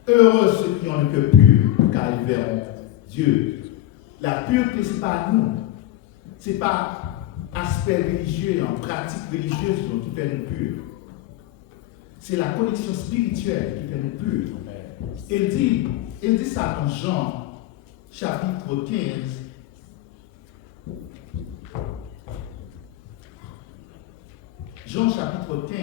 Heureux ceux qui ont le cœur pur, car ils verront Dieu. La pureté, ce n'est pas nous. Ce n'est pas aspect religieux, en pratique religieuse qui fait nous purs. C'est la connexion spirituelle qui fait nous purs. Il dit ça dans Jean, chapitre 15. Jean, chapitre 15.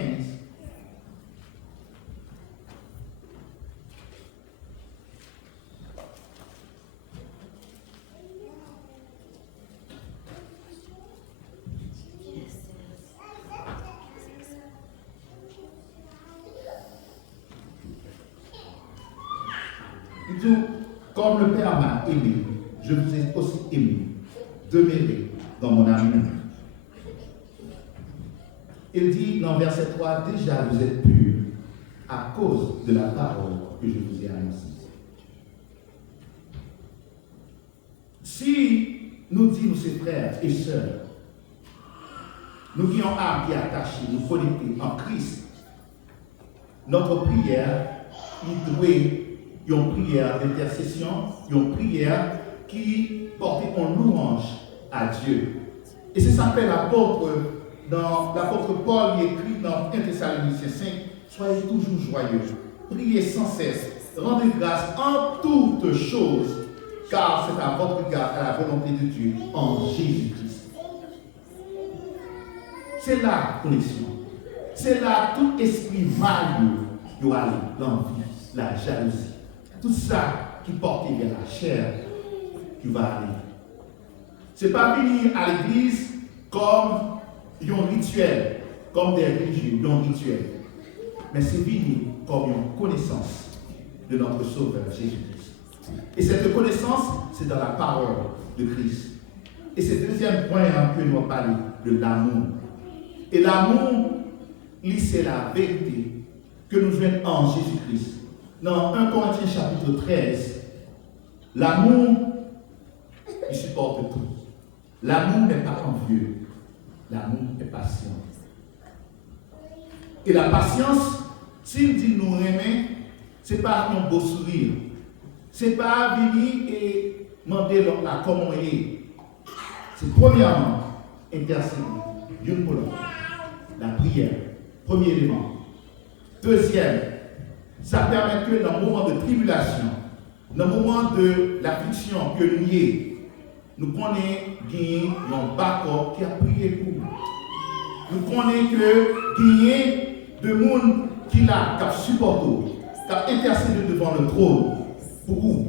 Il dit, comme le Père m'a aimé, je vous ai aussi aimé. Demeurez dans mon amour. Il dit dans verset 3, déjà vous êtes purs à cause de la parole que je vous ai annoncée. Si nous disons, ses frères et sœurs, nous qui avons âme qui est attachée, nous connectés en Christ, notre prière, il doit une prière d'intercession, une prière qui porte en louange à Dieu. Et c'est ça que l'apôtre Paul écrit dans 1 Thessaloniciens 5, soyez toujours joyeux, priez sans cesse, rendez grâce en toutes choses, car c'est à votre égard à la volonté de Dieu en Jésus-Christ. C'est la connexion. C'est là tout esprit malheureux doit aller, l'envie, la jalousie. Tout ça qui porte vers la chair qui va aller. Ce n'est pas venir à l'église comme un rituel, comme des religieux, un rituel. Mais c'est venir comme une connaissance de notre Sauveur Jésus-Christ. Et cette connaissance, c'est dans la parole de Christ. Et c'est le deuxième point que nous allons parler, de l'amour. Et l'amour, c'est la vérité que nous venons en Jésus-Christ. Dans 1 Corinthiens chapitre 13, l'amour, il supporte tout. L'amour n'est pas envieux. L'amour est patient. Et la patience, s'il dit nous aimer, ce n'est pas un beau sourire. Ce n'est pas venir et demander la comment il est. C'est premièrement intercéder. Dieu pour l'autre. La prière. Premier élément. Deuxième, ça permet que dans le moment de tribulation, dans le moment de l'affliction que nous y est, nous connaissons qu'il y a un backup qui a prié pour nous. Nous connaissons qu'il y a de monde qui l'a supporté, qui a intercédé devant le trône pour vous.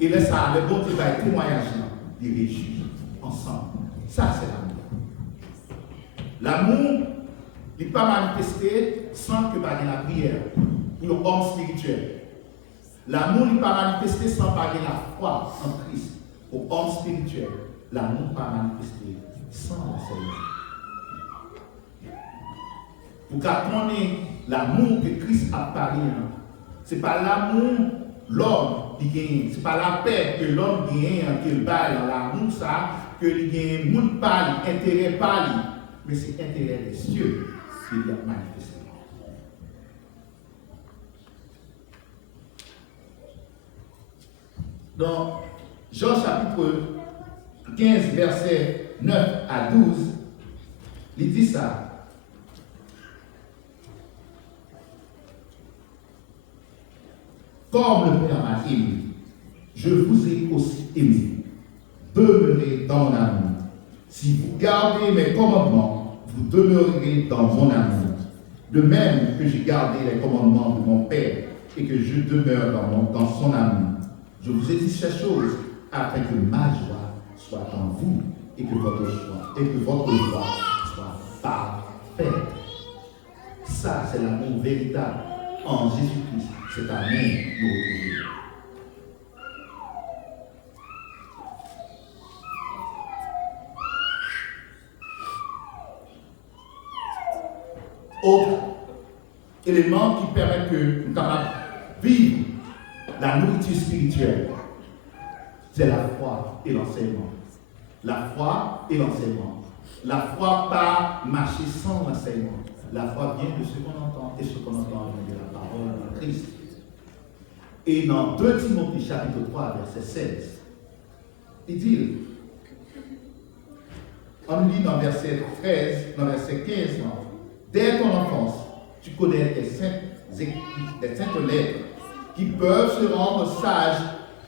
Et là, ça, le bon Dieu va être témoignage, des réjouis ensemble. Ça, c'est l'amour. L'amour n'est pas manifesté sans que par la prière pour l'homme spirituel. L'amour n'est pas manifesté sans par la foi en Christ pour l'homme spirituel. L'amour n'est pas manifesté sans la Seigneur. Pour qu'on ait l'amour que Christ a parlé, ce n'est pas l'amour l'homme qui gagne, ce n'est pas la paix que l'homme gagne, qu'il baille dans l'amour, ça, que il gagne, monde parle, intérêt parle, mais c'est l'intérêt des cieux qui a manifesté. Dans Jean chapitre 15, versets 9 à 12, il dit ça. Comme le Père m'a aimé, je vous ai aussi aimé. Demeurez dans mon amour. Si vous gardez mes commandements, vous demeurerez dans mon amour. De même que j'ai gardé les commandements de mon Père et que je demeure dans son amour. Je vous ai dit ces choses afin que ma joie soit en vous et que votre joie soit parfaite. Ça, c'est l'amour véritable en Jésus-Christ. C'est amour nous retrouver. Autre élément qui permet que nous capables de vivre la nourriture spirituelle, c'est la foi et l'enseignement. La foi et l'enseignement. La foi pas marcher sans l'enseignement. La foi vient de ce qu'on entend et ce qu'on entend vient de la parole de Christ. Et dans 2 Timothée chapitre 3 verset 16, il dit, on lit dans verset 13, dans verset 15, dès ton enfance, tu connais les saintes lettres qui peuvent se rendre sages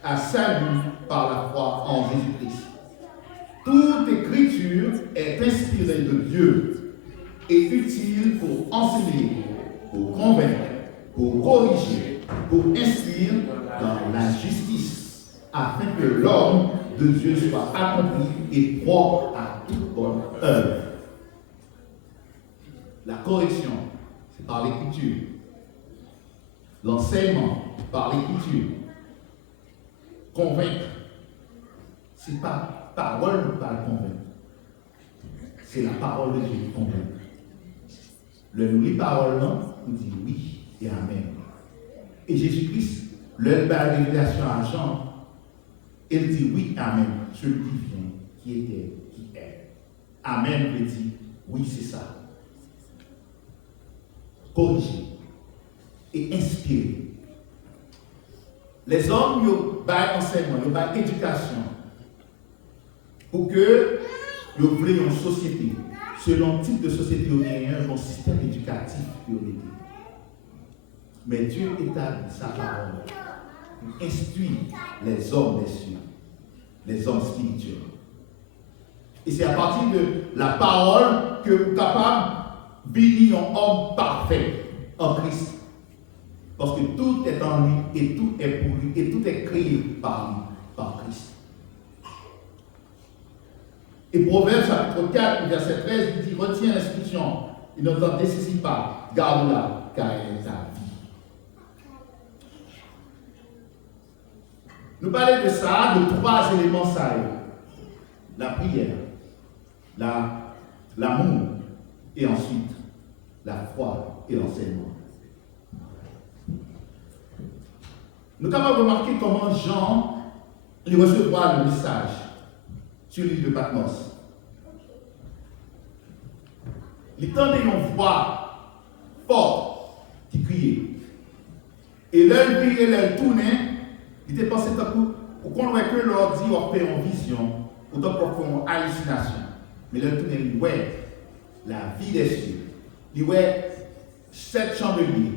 à salut par la foi en Jésus-Christ. Toute écriture est inspirée de Dieu et utile pour enseigner, pour convaincre, pour corriger, pour instruire dans la justice, afin que l'homme de Dieu soit accompli et propre à toute bonne œuvre. La correction, c'est par l'écriture. L'enseignement, par l'écriture. Convaincre, c'est pas parole qui va convaincre. C'est la parole de Dieu qui convainc. Le nous lit parole, non, nous dit oui et amen. Et Jésus-Christ, le bas de révélation à Jean, il dit oui, amen, celui qui vient, qui était, qui est. Amen veut dire oui, c'est ça. Corriger et inspirer. Les hommes, ils ont un enseignement, ils ont une éducation pour que ils voulaient une société. Selon le type de société, il y a un système éducatif qui est. Mais Dieu établit sa parole pour instruire les hommes des cieux, les hommes spirituels. Et c'est à partir de la parole que vous êtes capable de bénir un homme parfait en Christ. Parce que tout est en lui, et tout est pour lui, et tout est créé par lui, par Christ. Et Proverbe chapitre 4, verset 13, il dit, retiens l'instruction, et ne t'en désaisis pas, garde-la, car elle est ta vie. Nous parlons de ça, de 3 éléments ça. La prière, l'amour, et ensuite la foi et l'enseignement. Nous avons remarqué comment Jean il recevra le message sur l'île de Patmos. Il entendait une voix forte qui criait. Et l'œil criait, l'œil tournait, il était pensé pour qu'on voit que l'ordi a fait en vision, autant pour faire une hallucination. Mais l'œil tournait, il voit la vie des cieux. Il voit 7 chandeliers.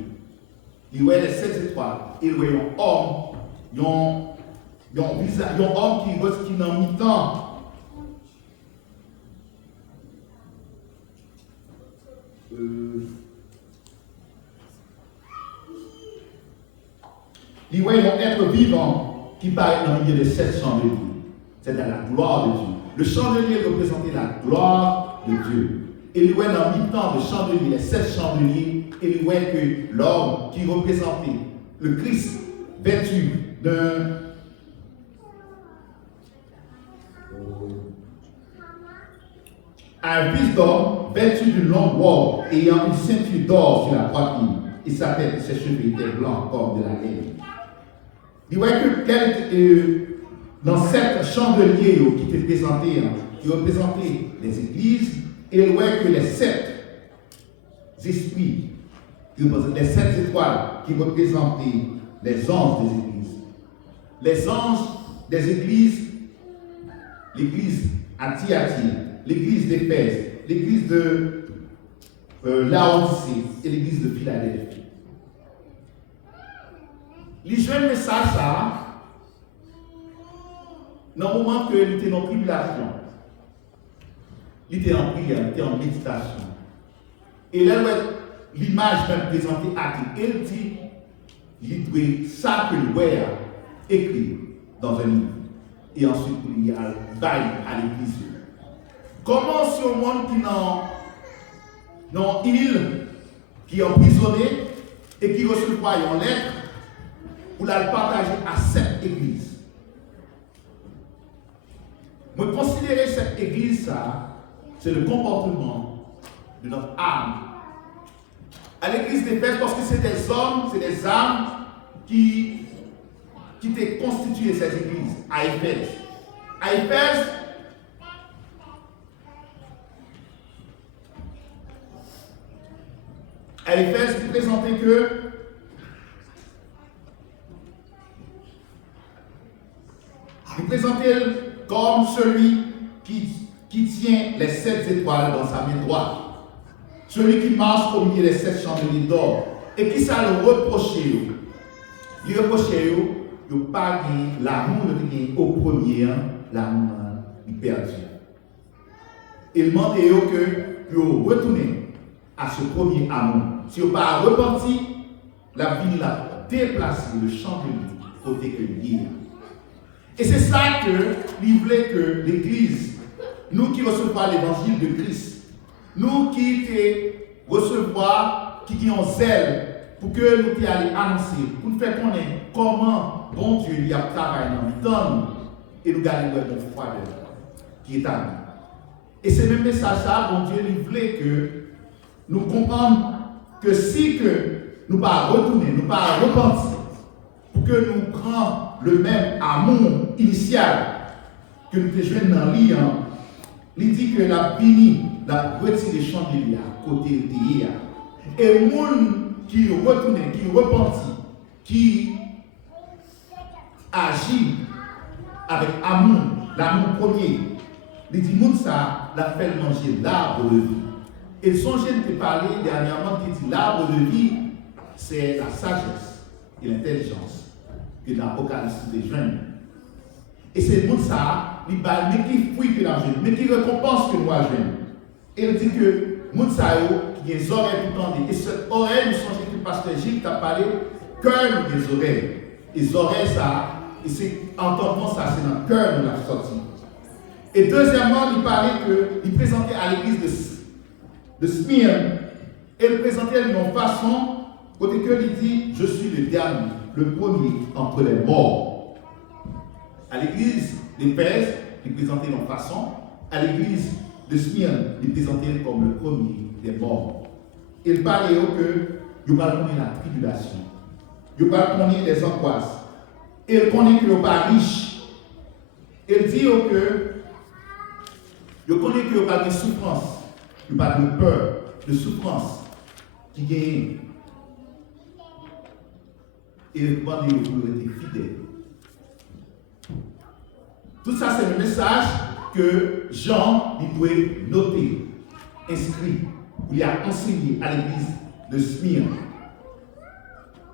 Il voit les 7 étoiles. Il voit un homme, Il y a un homme qui est en mi-temps. Il y a un être vivant qui paraît dans le milieu de 7 chandeliers. C'est dans la gloire de Dieu. Le chandelier représentait la gloire de Dieu. Et il y a dans le mi-temps de chandeliers, les 7 chandeliers, et il y a que l'homme qui représentait le Christ vêtu un fils d'homme vêtu d'une longue robe ayant une ceinture d'or sur la poitrine et sa tête, ses cheveux étaient blancs comme de la laine. Il voit que dans 7 chandeliers qui étaient présentés, qui représentaient les églises, et il voit que les 7 esprits, les 7 étoiles qui représentaient les anges des églises. Les anges des églises, l'église à Thyatire, l'église d'Éphèse, l'église de Laodicée et l'église de Philadelphie. Les jeunes messages, ça, dans le moment que il était en tribulation, il était en prière, il était en méditation. Et là, l'image même présentée à lui, elle dit, il doit ça que le voit écrit dans un livre. Et ensuite, il y a le bail à l'église. Comment si au monde qui dans une île, qui est emprisonné et qui recevra une lettre, pour la partager à 7 églises. Me considérer cette église, ça, c'est le comportement de notre âme. À l'église d'Éphèse, parce que c'est des hommes, c'est des âmes qui étaient constituées cette église à Éphèse. À Éphèse, il présentait que il présentait comme celui qui tient les 7 étoiles dans sa main droite, celui qui marche au milieu des 7 chandeliers d'or, et qui ça le reprochait. Il reprochait de ne pas gagner l'amour au premier, l'amour il perdu. Il demandait que vous retournez à ce premier amour. Si vous n'avez pas repenti, la vie l'a déplacé, le chandelier, côté que l'île. Et c'est ça que il voulait que l'Église, nous qui recevons l'évangile de Christ, nous qui recevons, qui ont zèle, pour que nous puissions aller annoncer, pour nous faire connaître comment bon Dieu lui a travaillé dans le temps et nous garder notre foi qui est à nous. Et c'est le message là, bon Dieu, il voulait que nous comprenions que si que nous ne pas retourner, nous ne pas repentir, pour que nous prenions le même amour initial que nous jouons dans l'île, il dit que la béni, la retiré chandelier à côté de l'île. Et les gens qui retournent, qui repentit, qui agit avec amour, l'amour premier, il dit que ça l'a fait manger l'arbre de vie. Et son gène qui parlait dernièrement, qui dit l'arbre de vie, c'est la sagesse et l'intelligence que dans l'Apocalypse des jeunes. Et c'est le monde ça, il parle, mais qui fouille que la jeune, mais qui récompense que nous la jeune. Et il dit que monde ça, qui a des oreilles pour entendre. Et cette oreille, nous songez que le pasteur Gilles t'a parlé, cœur nous des oreilles. Les oreilles ça, et c'est entendement ça, c'est dans le cœur nous l'a sorti. Et deuxièmement, il parlait qu'il présentait à l'église de Smyrne, et il présentait d'une façon, côté que il dit, je suis le dernier, le premier entre les morts. À l'église d'Éphèse, il présentait d'une façon, à l'église de Smyrne, il présentait comme le premier des morts. Il parlait que il va connaître la tribulation, il va connaître les angoisses, il connaît que il pas riche. Il dit que il connaît que il pas de souffrance, il pas de peur, de souffrance qui gagne. Et il demande de être fidèle. Tout ça, c'est le message que Jean doit noter, inscrit, où il a enseigné à l'église de Smyrne.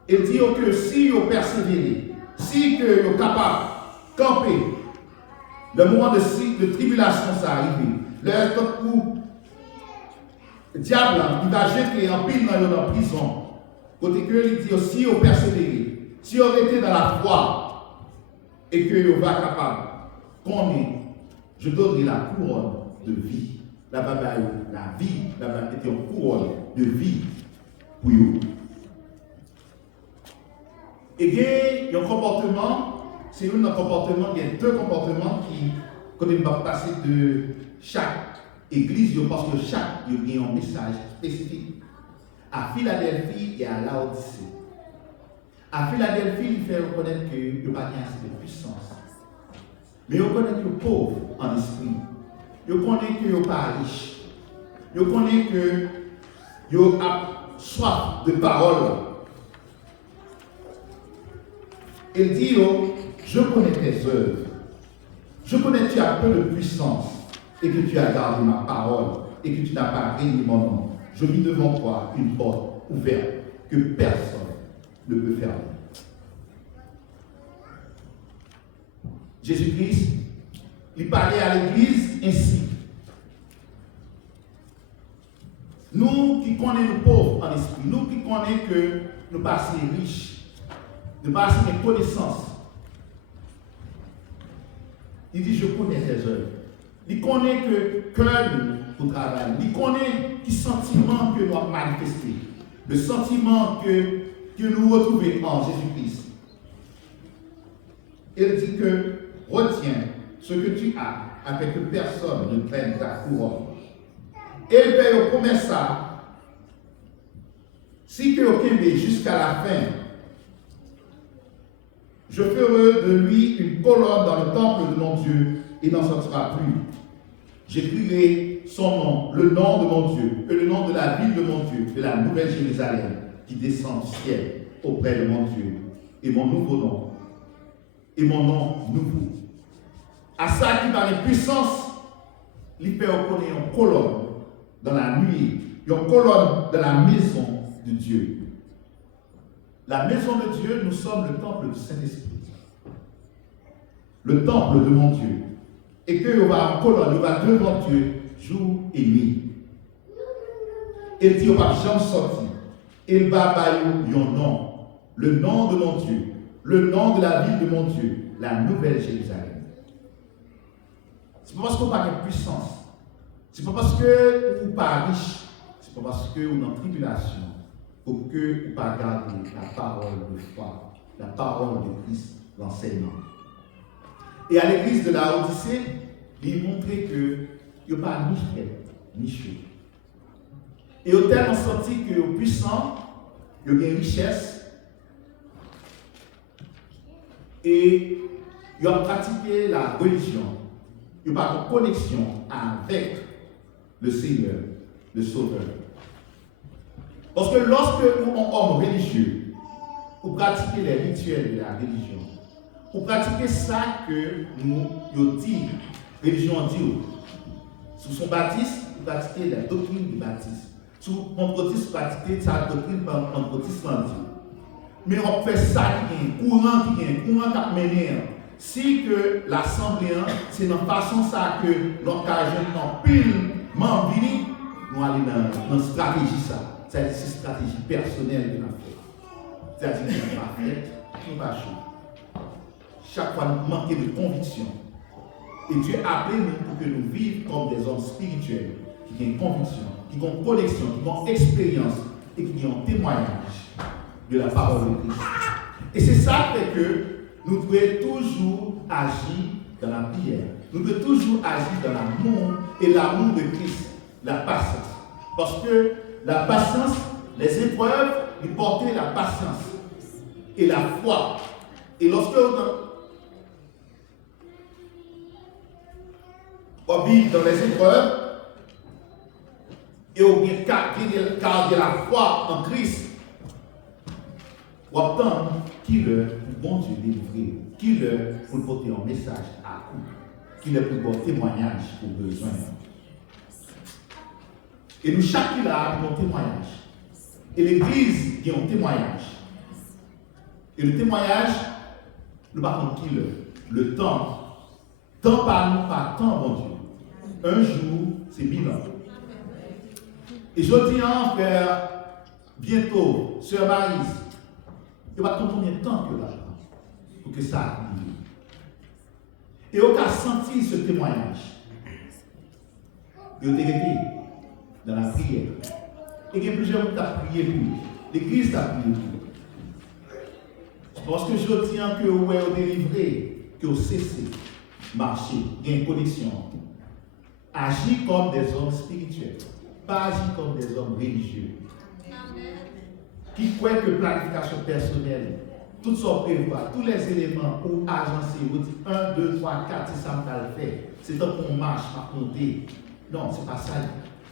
Il dit que si vous persévérez, si vous êtes capable, camper. Le moment de tribulation, ça arrive. Le temps où le diable, il va jeter en pile dans la prison. Côté que il dit aussi, au persévérer. Si on était dans la foi et que on va capable, qu'on est, je donnerai la couronne de vie. La bataille, la vie, la bataille était une couronne de vie pour vous. Et il y a un comportement, c'est un comportement, il y a deux comportements qui, quand on va passer de chaque église, parce que chaque, il y a un message spécifique. À Philadelphie et à Laodicée. À Philadelphie, il fait reconnaître qu'il n'y a pas assez de puissance. Mais il reconnaît qu'il est pauvre en esprit. Il reconnaît qu'il n'est pas riche. Il reconnaît qu'il a soif de parole. Il dit, je connais tes œuvres. Je connais que tu as peu de puissance et que tu as gardé ma parole et que tu n'as pas régné mon nom. Je mis devant toi une porte ouverte que personne ne peut fermer. Jésus-Christ, il parlait à l'Église ainsi. Nous qui connaissons nous pauvres en esprit, nous qui connaissons que nous pas assez riches, nous pas assez de connaissances. Il dit, je connais tes œuvres. Il connaît que cœur au travail. Il connaît qui sentiment que nous avons manifesté. Le sentiment que nous retrouvons en Jésus-Christ. Il dit que retiens ce que tu as afin que personne ne prenne ta couronne. Et il fait promet ça. Si que aucun jusqu'à la fin, je ferai de lui une colonne dans le temple de mon Dieu et n'en sortira plus. J'écrirai son nom, le nom de mon Dieu, et le nom de la ville de mon Dieu, de la nouvelle Jérusalem, qui descend du ciel auprès de mon Dieu, et mon nouveau nom, et mon nom nouveau. À ça qui par les puissances, il peut reconnaître une colonne dans la nuit, une colonne dans la maison de Dieu. La maison de Dieu, nous sommes le temple du Saint-Esprit. Le temple de mon Dieu. Et que on va en colonne, on va devant Dieu jour et nuit. Il dit, on va jamais sortir. Il va bailler un nom. Le nom de mon Dieu. Le nom de la ville de mon Dieu. La nouvelle Jérusalem. C'est pas parce qu'on n'a pas de puissance. C'est pas parce que vous pas riche. C'est pas parce que vous en tribulation. Pour que vous pas garder la parole de foi. La parole de Christ, l'enseignement. Et à l'église de la Odyssée, il montrait que il n'y a pas ni frais, ni chaud. Et au tel, on sentit que au puissant, il y a une richesse. Et il a pratiqué la religion. Il n'y a pas de connexion avec le Seigneur, le Sauveur. Parce que lorsque un homme religieux, vous pratiquez les rituels de la religion, vous pratiquez ça que nous disons, religion dit. Sous son baptiste, vous pratiquez la doctrine du baptiste. Sous Pentecôtiste, vous pratiquez sa doctrine Pentecôtiste. Mais on fait ça qui est un courant qui a mené. Si que l'assemblée, c'est dans façon ça que l'occasion dans pile membre nous allons dans une stratégie ça. C'est une stratégie personnelle de la foi. C'est-à-dire qu'on va faire, on va chaud. Chaque fois, nous manquons de conviction. Et Dieu a appelé nous pour que nous vivions comme des hommes spirituels qui ont une conviction, qui ont une connexion, qui ont une expérience et qui ont un témoignage de la parole de Christ. Et c'est ça qui fait que nous devons toujours agir dans la prière. Nous devons toujours agir dans l'amour et l'amour de Christ, la patience. Parce que la patience, les épreuves, nous portent la patience et la foi. Et lorsque on vit dans les épreuves et on garde la foi en Christ, on attend qu'il est pour bon Dieu délivrer, qu'il est pour porter un message à vous, qu'il est pour porter témoignage pour besoin. Et nous, chacun a un témoignage. Et l'Église a un témoignage. Et le témoignage, nous ne savons pas qui est. le temps par temps, mon Dieu. Un jour, c'est bilan. Et je dis en frère, bientôt, sœur Maryse, il va attendre combien de temps que là pour que ça arrive. Et on a senti ce témoignage. Il a été dans la prière. Et il y a plusieurs gens qui ont prié pour lui. L'église a prié pour lui. Parce que je tiens que vous avez délivré, que vous cessez de marcher, il y a une connexion. Agir comme des hommes spirituels, pas agir comme des hommes religieux. Qui croient que planification personnelle, tout ça prévoit, tous les éléments pour agencer, vous dites 1, 2, 3, 4, c'est ça qu'on va le faire. C'est tant qu'on marche, pas compter. Non, c'est pas ça.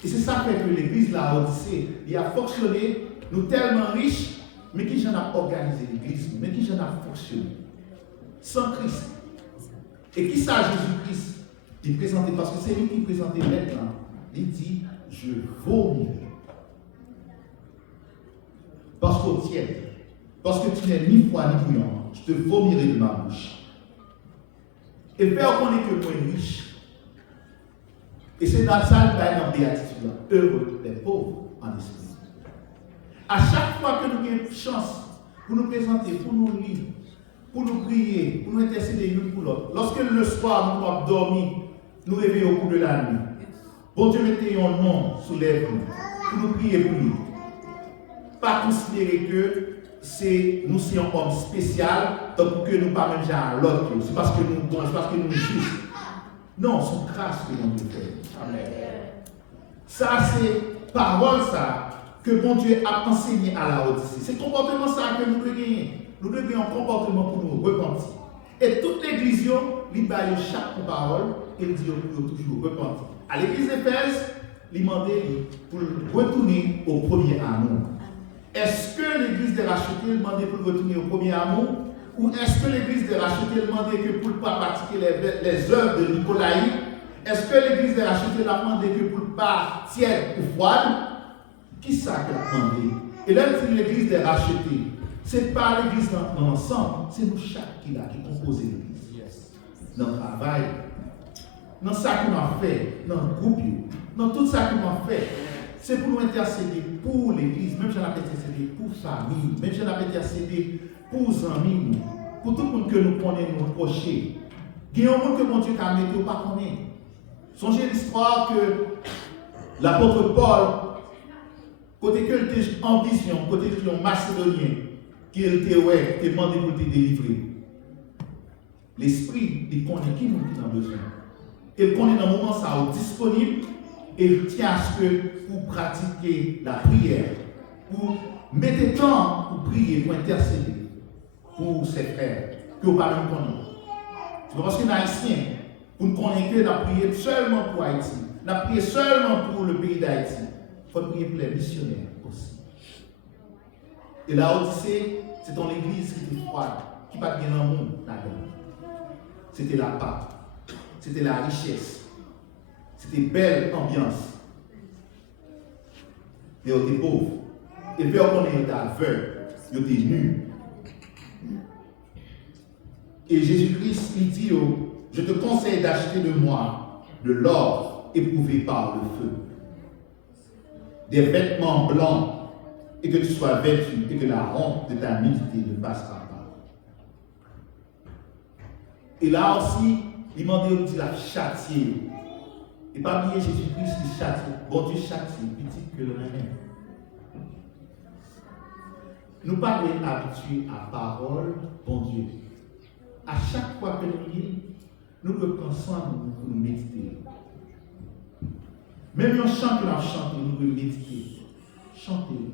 Et c'est ça fait que l'église, la Odyssée, il a fonctionné, nous tellement riches, mais qui j'en a organisé l'église, mais qui j'en a fonctionné. Sans Christ. Et qui ça, Jésus-Christ? Il présentait, parce que c'est lui qui présentait maintenant. Il dit, je vomirai. Parce qu'au tiède, parce que tu n'es ni froid ni bouillant, je te vomirai de ma bouche. Et le Père connaît que moi riche. Et c'est dans ça qu'il y a une béatitude. Heureux les pauvres en esprit. À chaque fois que nous avons une chance pour nous présenter, pour nous lire, pour nous prier, pour nous intercéder l'une pour l'autre, lorsque le soir nous avons dormi, nous réveillons au cours de la nuit, bon Dieu mettez un nom sous les lèvres pour nous prier pour lui. Pas considérer que c'est nous sommes un homme spécial, donc que nous ne pas même à l'autre. C'est parce que nous bons, c'est parce que nous justes. Non, c'est grâce que nous fait. Amen. Ça, c'est parole ça que bon Dieu a enseigné à la Odyssée. C'est comportement ça que nous devons gagner. Nous devons gagner un comportement pour nous repentir. Et toute l'église, il baille chaque parole et il dit toujours repentir. À l'église d'Éphèse, il demandait pour retourner au premier amour. Est-ce que l'église des rachetés demandait pour retourner au premier amour? Ou est-ce que l'église des rachetés demandait que pour ne pas pratiquer les œuvres de Nicolaï? Est-ce que l'église des rachetés l'a demandé que pour ne pas tiède ou froide? Qui ça qu'elle a demandé? Et là, c'est l'église des rachetés. Ce n'est pas l'église dans l'ensemble, c'est nous chaque qui compose l'église. Dans le travail, dans ça qu'on a fait, dans le groupe, dans tout ça qu'on a fait. C'est pour nous intercéder pour l'église, même si on a intercédé pour famille, même si on a intercédé pour les amis, pour tout le monde que nous connaissons, nous procher. Il y a un monde que mon Dieu a mis, pas connaître. Songez l'histoire que l'apôtre Paul, côté que il était en vision, côté que un Macédonien, qui était demandé pour te délivrer. L'esprit, il connaît qui nous a besoin. Il connaît dans le moment ça disponible. Et il tient à ce que pour pratiquer la prière, pour mettre temps pour prier, pour intercéder pour ses frères, que vous parlez de nous. C'est parce que les Haïtiens, vous ne connaissez que la prière seulement pour Haïti, la prière seulement pour le pays d'Haïti. Il faut prier pour les missionnaires aussi. Et la Odyssée, c'est dans l'église qui était froide, qui n'a pas bien dans le monde là-dedans. C'était la paix, c'était la richesse. C'était belle ambiance. Mais on était pauvre. Et puis on était aveugle, on était nus. Et Jésus-Christ, il dit, je te conseille d'acheter de moi de l'or éprouvé par le feu, des vêtements blancs, et que tu sois vêtu, et que la honte de ta nudité ne passera pas. Et là aussi, il m'a dit la châtier. Et pas oublier Jésus-Christ qui châtie. Bon Dieu châtie, petit que le rien. Nous ne pas être habitués à parole, bon Dieu. À chaque fois que nous lisons, nous repensons à nous pour nous méditer. Même un chant que nous chantons, nous devons méditer. Chantez.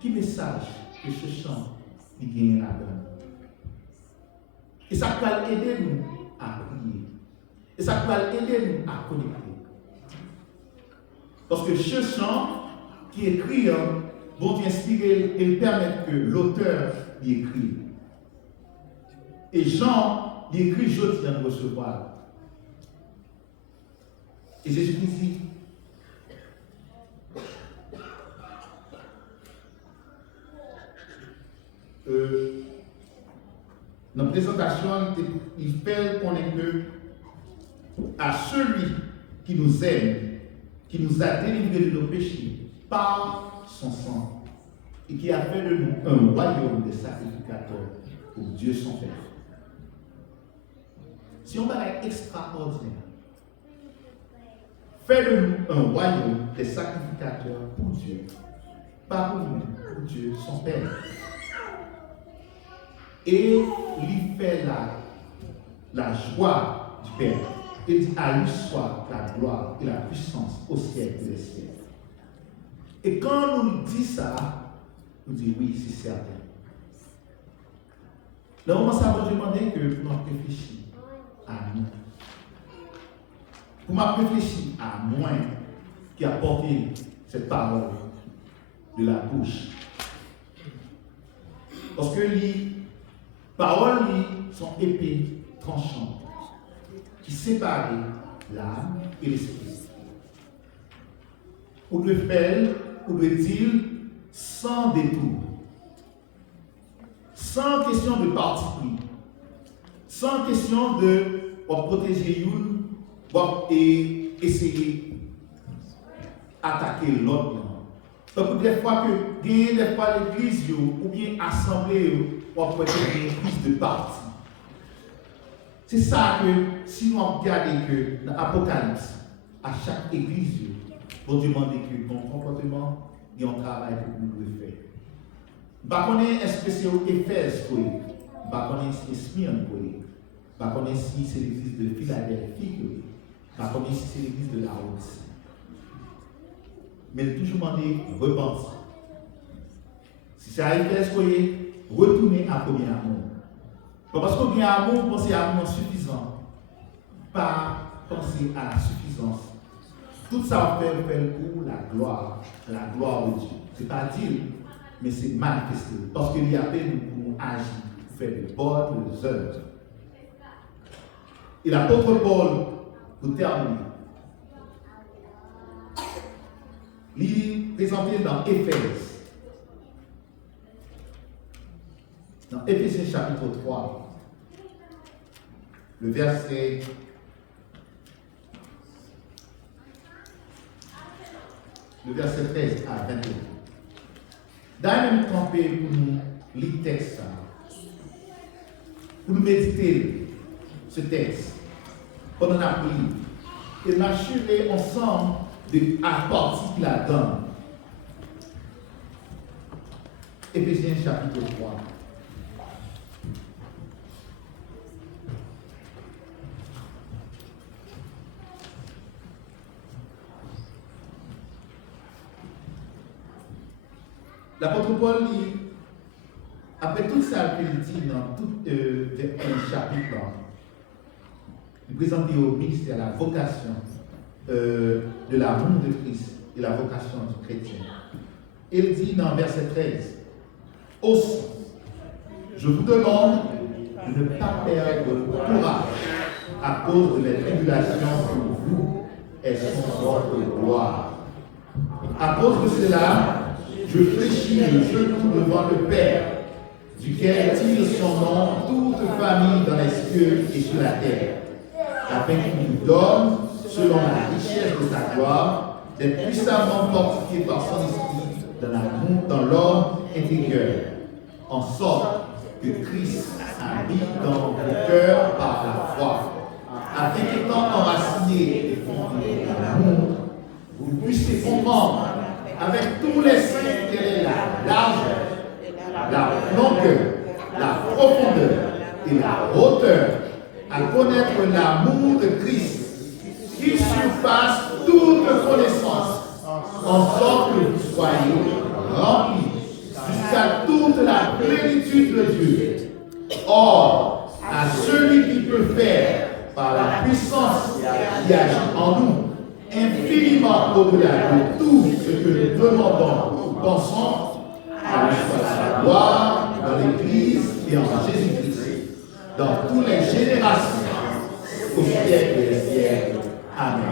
Quel message que ce chant nous gagne là-dedans? Et ça peut aider nous à prier. Et ça peut aider nous à connecter. Parce que ce chant qui est écrit, vont inspirer et permettre que l'auteur y écrit. Et Jean y écrit, je viens de recevoir. Et Jésus-Christ dit, Dans la présentation, il fait connaître que à celui qui nous aime, qui nous a délivrés de nos péchés par son sang, et qui a fait de nous un royaume de sacrificateurs pour Dieu son Père. Si on va être extraordinaire, fait de nous un royaume de sacrificateurs pour Dieu, pas pour nous, pour Dieu son Père. Et il fait la joie du Père. Il dit à lui soit la gloire et la puissance au siècle des siècles. Et quand nous dit ça, nous disons oui, c'est certain. Le moment ça va demander que vous réfléchissez à nous. Vous réfléchissez à moi qui a porté cette parole de la bouche. Parce que les paroles sont épées tranchantes qui séparent l'âme et l'esprit. On doit faire, on doit dire sans détour, sans question de parti pris, sans question de protéger une et essayer d'attaquer l'autre. Donc, des fois que l'église ou bien assemblée ou peut être une prise de parti. C'est ça que, si nous regardons que dans l'Apocalypse, à chaque église, vous demandez que ton comportement, il y a un travail que vous devez faire. Vous ne savez pas est-ce que c'est Éphèse, vous ne savez pas si c'est Smyrne, vous ne savez pas si c'est l'église de Philadelphie, vous ne savez pas si c'est l'église de Laos. Mais toujours demander repentir. Si c'est à Éphèse, vous retournez à premier amour. Pas parce qu'on vient à amour, pensez à amour suffisant. Pas penser à la suffisance. Tout ça fait pour la gloire de Dieu. Ce n'est pas dire, mais c'est manifester. Parce qu'il y a peine pour agir, pour faire de bonnes œuvres. Et l'apôtre Paul, pour terminer, il est présenté dans Éphèse. Dans Éphésiens chapitre 3, le verset 13 à 21. D'ailleurs, nous camper pour nous lire le texte, pour nous méditer ce texte pendant la prière et m'assurer ensemble de la partie qu'il a donne. Éphésiens chapitre 3. L'apôtre Paul, après tout ça qu'il dit dans tout un chapitre, il présente au ministère la vocation de l'amour de Christ et la vocation du chrétien. Il dit dans verset 13, aussi, je vous demande de ne pas perdre courage à cause de mes tribulations pour vous, elles sont votre gloire. À cause de cela, je fléchis le genou devant le Père, duquel tire son nom toute famille dans les cieux et sur la terre, afin qu'il nous donne, selon la richesse de sa gloire, d'être puissamment fortifié par son esprit dans l'amour, dans l'homme intérieur, en sorte que Christ habite dans vos cœurs par la foi, afin qu'étant enracinés et fondés dans l'amour, vous puissiez comprendre avec tous les signes quelle est la largeur, la longueur, la profondeur et la hauteur, à connaître l'amour de Christ qui surpasse toute connaissance, en sorte que vous soyez remplis jusqu'à toute la plénitude de Dieu. Or, à celui qui peut faire par la puissance qui agit en nous, infiniment au-delà de tout ce que nous demandons ou pensons, à lui soit sa gloire dans l'Église et en Jésus-Christ, dans toutes les générations, au siècle des siècles. Amen.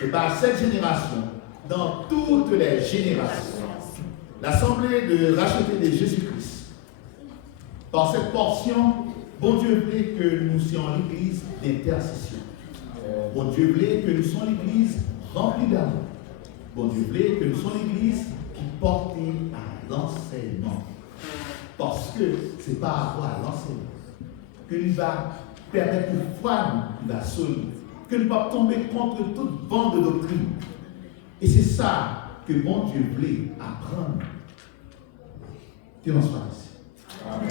C'est par cette génération, dans toutes les générations, l'Assemblée de racheter de Jésus-Christ, par cette portion Bon Dieu voulait que nous soyons l'église d'intercession. Bon Dieu voulait que nous soyons l'église remplie d'amour. Bon Dieu voulait que nous soyons l'église qui portait à l'enseignement. Parce que c'est par rapport à l'enseignement que nous va permettre que foi nous va solide, que nous va tomber contre toute bande de doctrine. Et c'est ça que bon Dieu voulait apprendre. Que l'on soit ici. Amen.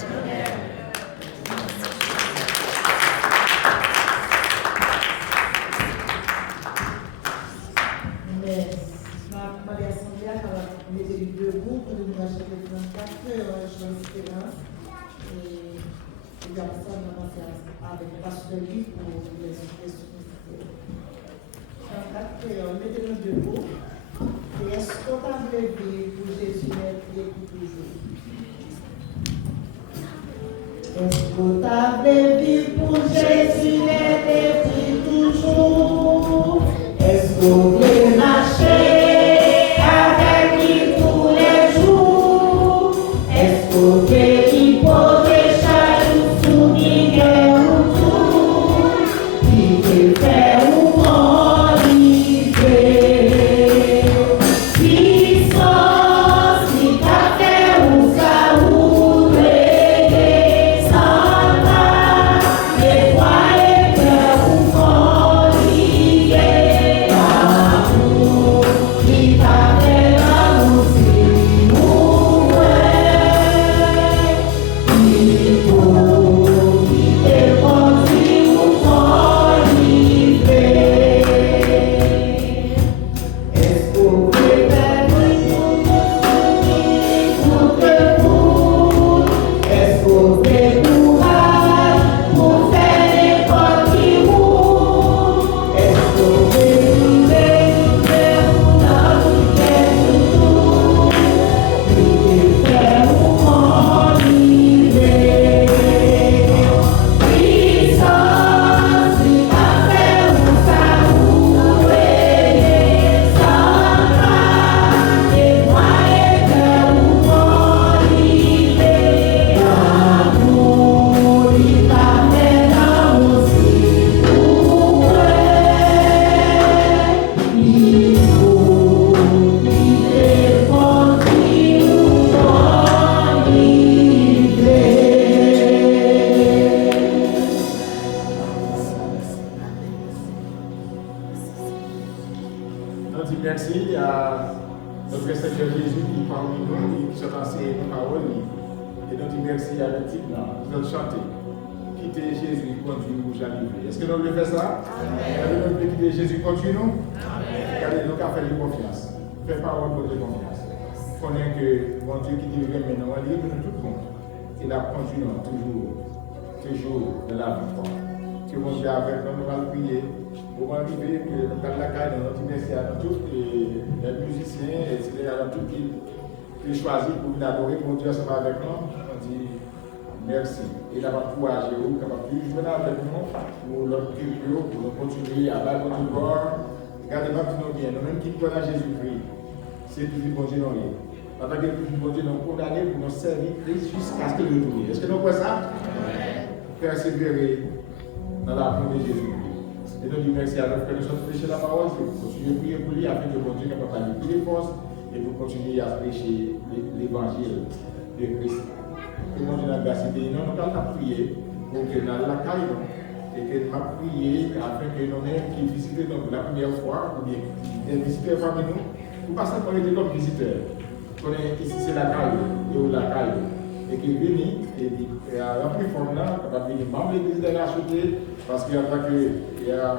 Debout pour nous acheter 34 heures de espérance et comme ça on va passer avec le pasteur Guy pour les questions. 34 heures, mettez-nous debout. Et est-ce qu'on t'a levé pour Jésus depuis toujours? Est-ce qu'on t'a levé pour Jésus depuis toujours? Est-ce qu'on veut marcher? Est-ce que nous voulons faire ça? Amen. Nous voulons quitter Jésus contre nous? Regardez, nous avons fait confiance. Fais parole pour de confiance. Connais que mon Dieu qui dit maintenant, il est venu tout le monde. Il a continué toujours de la victoire. Que mon Dieu avec nous, nous allons prier. Pour arriver que nous allons la caille dans notre merci à tous les musiciens, etc. À tous qui choisissent pour venir adorer mon Dieu ensemble avec nous. On dit merci. Et là, on va pouvoir jouer avec nous pour leur culture, pour nous continuer à battre notre corps. Regardez-moi tout bien. Nous-mêmes qui croyons à Jésus-Christ, c'est toujours bon Dieu dans lui. En tant que bon Dieu, nous condamnés pour nous servir Christ jusqu'à ce que nous retournions. Est-ce que nous croyons ça? Persévérer dans l'amour de Jésus-Christ. Et nous disons merci à notre frère, nous sommes prêcher la parole, c'est pour continuer à prier pour lui afin que bon Dieu nous prenne les forces et pour continuer à prêcher l'évangile de Christ. Que mon Dieu nous grâce et nous allons prier pour que dans la caille et que nous allons prier afin que nous-mêmes qui visitons donc la première fois ou bien des visiteurs parmi nous, nous passons pour être comme visiteurs. Ici c'est la caille et où la caille. Et qui vient et à la plus forme là, on va venir membre de l'église de la Chauté parce qu'il y a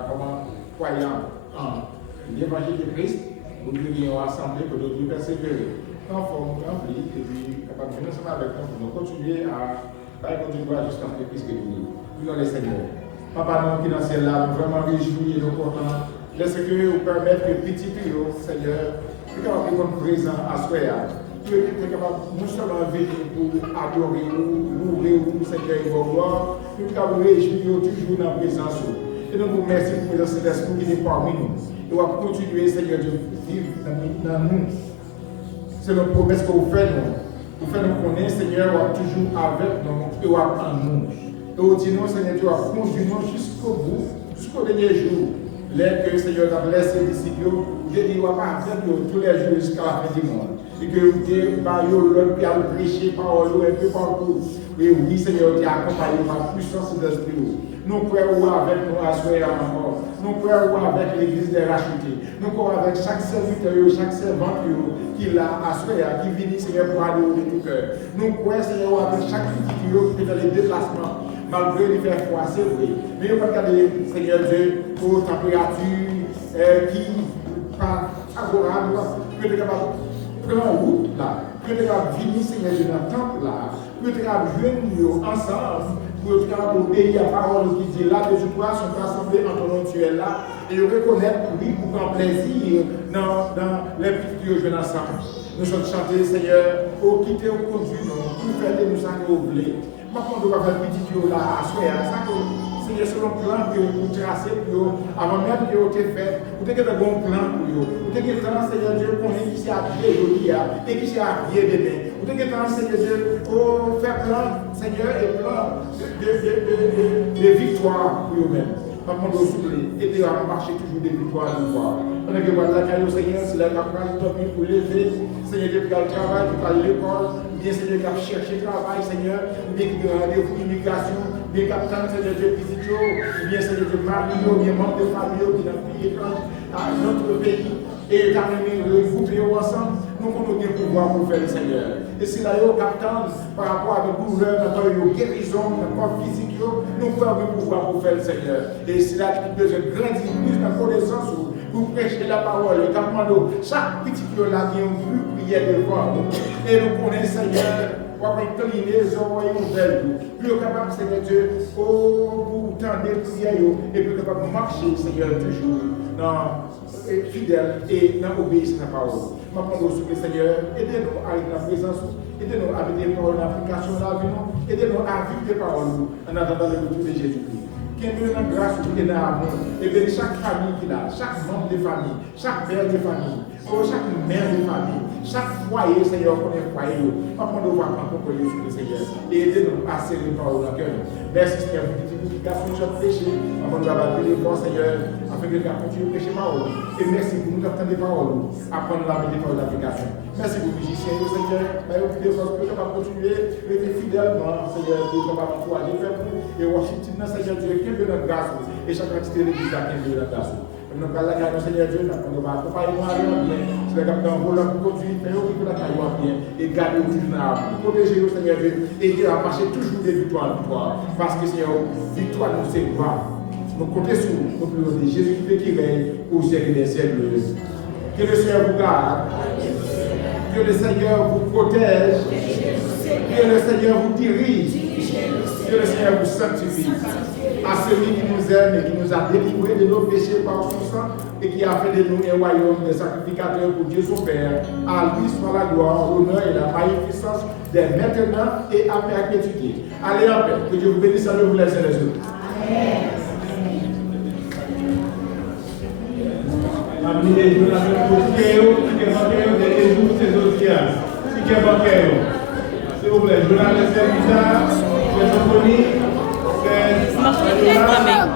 comme croyant en l'évangile de Christ, nous devons assembler pour nous persévérer. En forme remplie, et puis capable de venir ensemble avec nous pour nous continuer à faire notre gloire jusqu'à ce que Christ nous prions les Seigneurs. Papa, nous qui dans le ciel là, nous vraiment réjouis et nous contents. Laissez que vous permettre que petit Pio, Seigneur, nous capable de présent à soi. Tu es capable non seulement de venir pour adorer ou louer ou Seigneur et vos gloires, nous sommes capables de réjouir toujours dans la présence. Et nous vous remercions pour le Saint-Esprit qui est parmi nous. Et on va continuer, Seigneur, de vivre dans nous. C'est notre promesse que vous faites nous. Vous faites nous connaître, Seigneur, toujours avec nous et en nous. Nous disons, Seigneur Dieu, conduis-nous jusqu'au bout, jusqu'au dernier jour. L'aide que le Seigneur a blessé les disciples, je dis, on va pas faire tous les jours jusqu'à la fin du monde. Et que vous avez l'autre qui a prêché parole un peu partout. Et oui, Seigneur, tu as accompagné ma puissance de l'esprit. Nous croyons avec nous à soyer à mort. Nous croyons avec l'église des rachetés. Nous croyons avec chaque serviteur, chaque servante qui l'a assuré, qui vient, Seigneur, pour aller de tout cœur. Nous croyons, Seigneur, avec chaque petit qui est dans les déplacements. Malgré les faire froid, c'est vrai. Mais il faut regarder, Seigneur Dieu, aux températures qui pas favorables, que tu es capable de prendre route là, que tu es capable de venir, Seigneur Dieu, dans le temple là, que tu es capable de venir ensemble, pour être capable d'obéir à la parole qui dit là, que tu dois sont rassemblés en ton nom, tu es là, et reconnaître, oui, pour prendre plaisir dans les petits que je ensemble. Nous sommes chantés, Seigneur, pour quitter, au conduire, pour faire nous ça que vous voulez. Maintenant, on doit faire petit tour là, à soir, ça que Seigneur, selon le plan que vous tracez pour vous, avant même que vous ayez fait, vous avez un bon plan pour vous. Vous avez un temps, Seigneur Dieu, qu'on est qui s'est habillé aujourd'hui et qui s'est habillé demain. Vous avez un temps, Seigneur Dieu, pour faire plan, Seigneur, et plan de victoire pour vous-même. Maintenant, vous soufflez, aidez à marcher toujours des victoires de voir. On a que voilà, Seigneur, c'est la campagne pour lever, Seigneur Dieu, qui a le travail, qui a l'école, bien Seigneur, qui a cherché travail, Seigneur, bien qui a rendez-vous immigration, bien qui a Seigneur Dieu, visite, bien Seigneur Dieu, mari, bien membre de famille, qui a pays étrange à notre pays, et quand même regrouper ensemble, nous avons bien pouvoir pour faire le Seigneur. Et si là, nous captons par rapport à la douleur, notre guérison, notre corps physique, nous pouvons pouvoir pour faire le Seigneur. Et si là, nous devons grandir plus dans la connaissance pour prêcher la parole. Et quand chaque petit cœur là qui est plus prière devant nous. Et nous connaissons, Seigneur, pour avoir une inclinaison et une nouvelle. Plus capable, Seigneur Dieu, pour tendre des prières et plus capable de marcher, Seigneur, toujours dans fidèle et dans l'obéissance à la parole. Maintenant, nous sommes Seigneur, aidez-nous à être dans la présence, aidez-nous à mettre des paroles en application dans la vie, aidez-nous à vivre des paroles en attendant le retour de Jésus-Christ. Qu'il y ait une grâce pour qu'il y ait un amour, et bien chaque famille qu'il a, chaque membre de famille, chaque père de famille, chaque mère de famille, chaque foyer, Seigneur, qu'on est foyer, maintenant nous allons prendre pour le Seigneur, et aidez-nous à serrer les paroles dans le cœur. Merci Seigneur pour que garçon soit péché, avant de la les forces, Seigneur, afin que le gars continue de prêcher parole. Et merci pour nous entendre des paroles, apprendre la des paroles d'application. Merci pour les musiciens, Seigneur, mais aussi des forces que nous allons continuer, rester fidèlement, Seigneur, pour nous avoir encouragé, et Washington, Seigneur Dieu, qu'il y ait de grâce, et chaque entité de l'Église a qu'il y ait de grâce. Nous allons la grâce, Seigneur Dieu, nous allons accompagner nous à bien, c'est le capitaine volant pour conduire, mais aussi pour la caille bien, et garder au tribunal, pour protéger nous, Seigneur Dieu, et à marcher toujours des victoires en victoire, parce que Seigneur, victoire nous c'est gloire. Nous comptons sur nous, nous de Jésus-Christ qui règne au siècle des siècles. Que le Seigneur vous garde, que le Seigneur vous protège, que le Seigneur vous dirige, que le Seigneur vous sanctifie. À celui qui nous aime et qui nous a délivrés de nos péchés par son sang et qui a fait de nous un royaume de sacrificateurs pour Dieu son Père. À lui soit la gloire, l'honneur et la magnificence dès maintenant et à perpétuité. Allez en paix. Que Dieu vous bénisse, allez vous laisser les autres. Amen. S'il vous plaît, je vous laisse ça.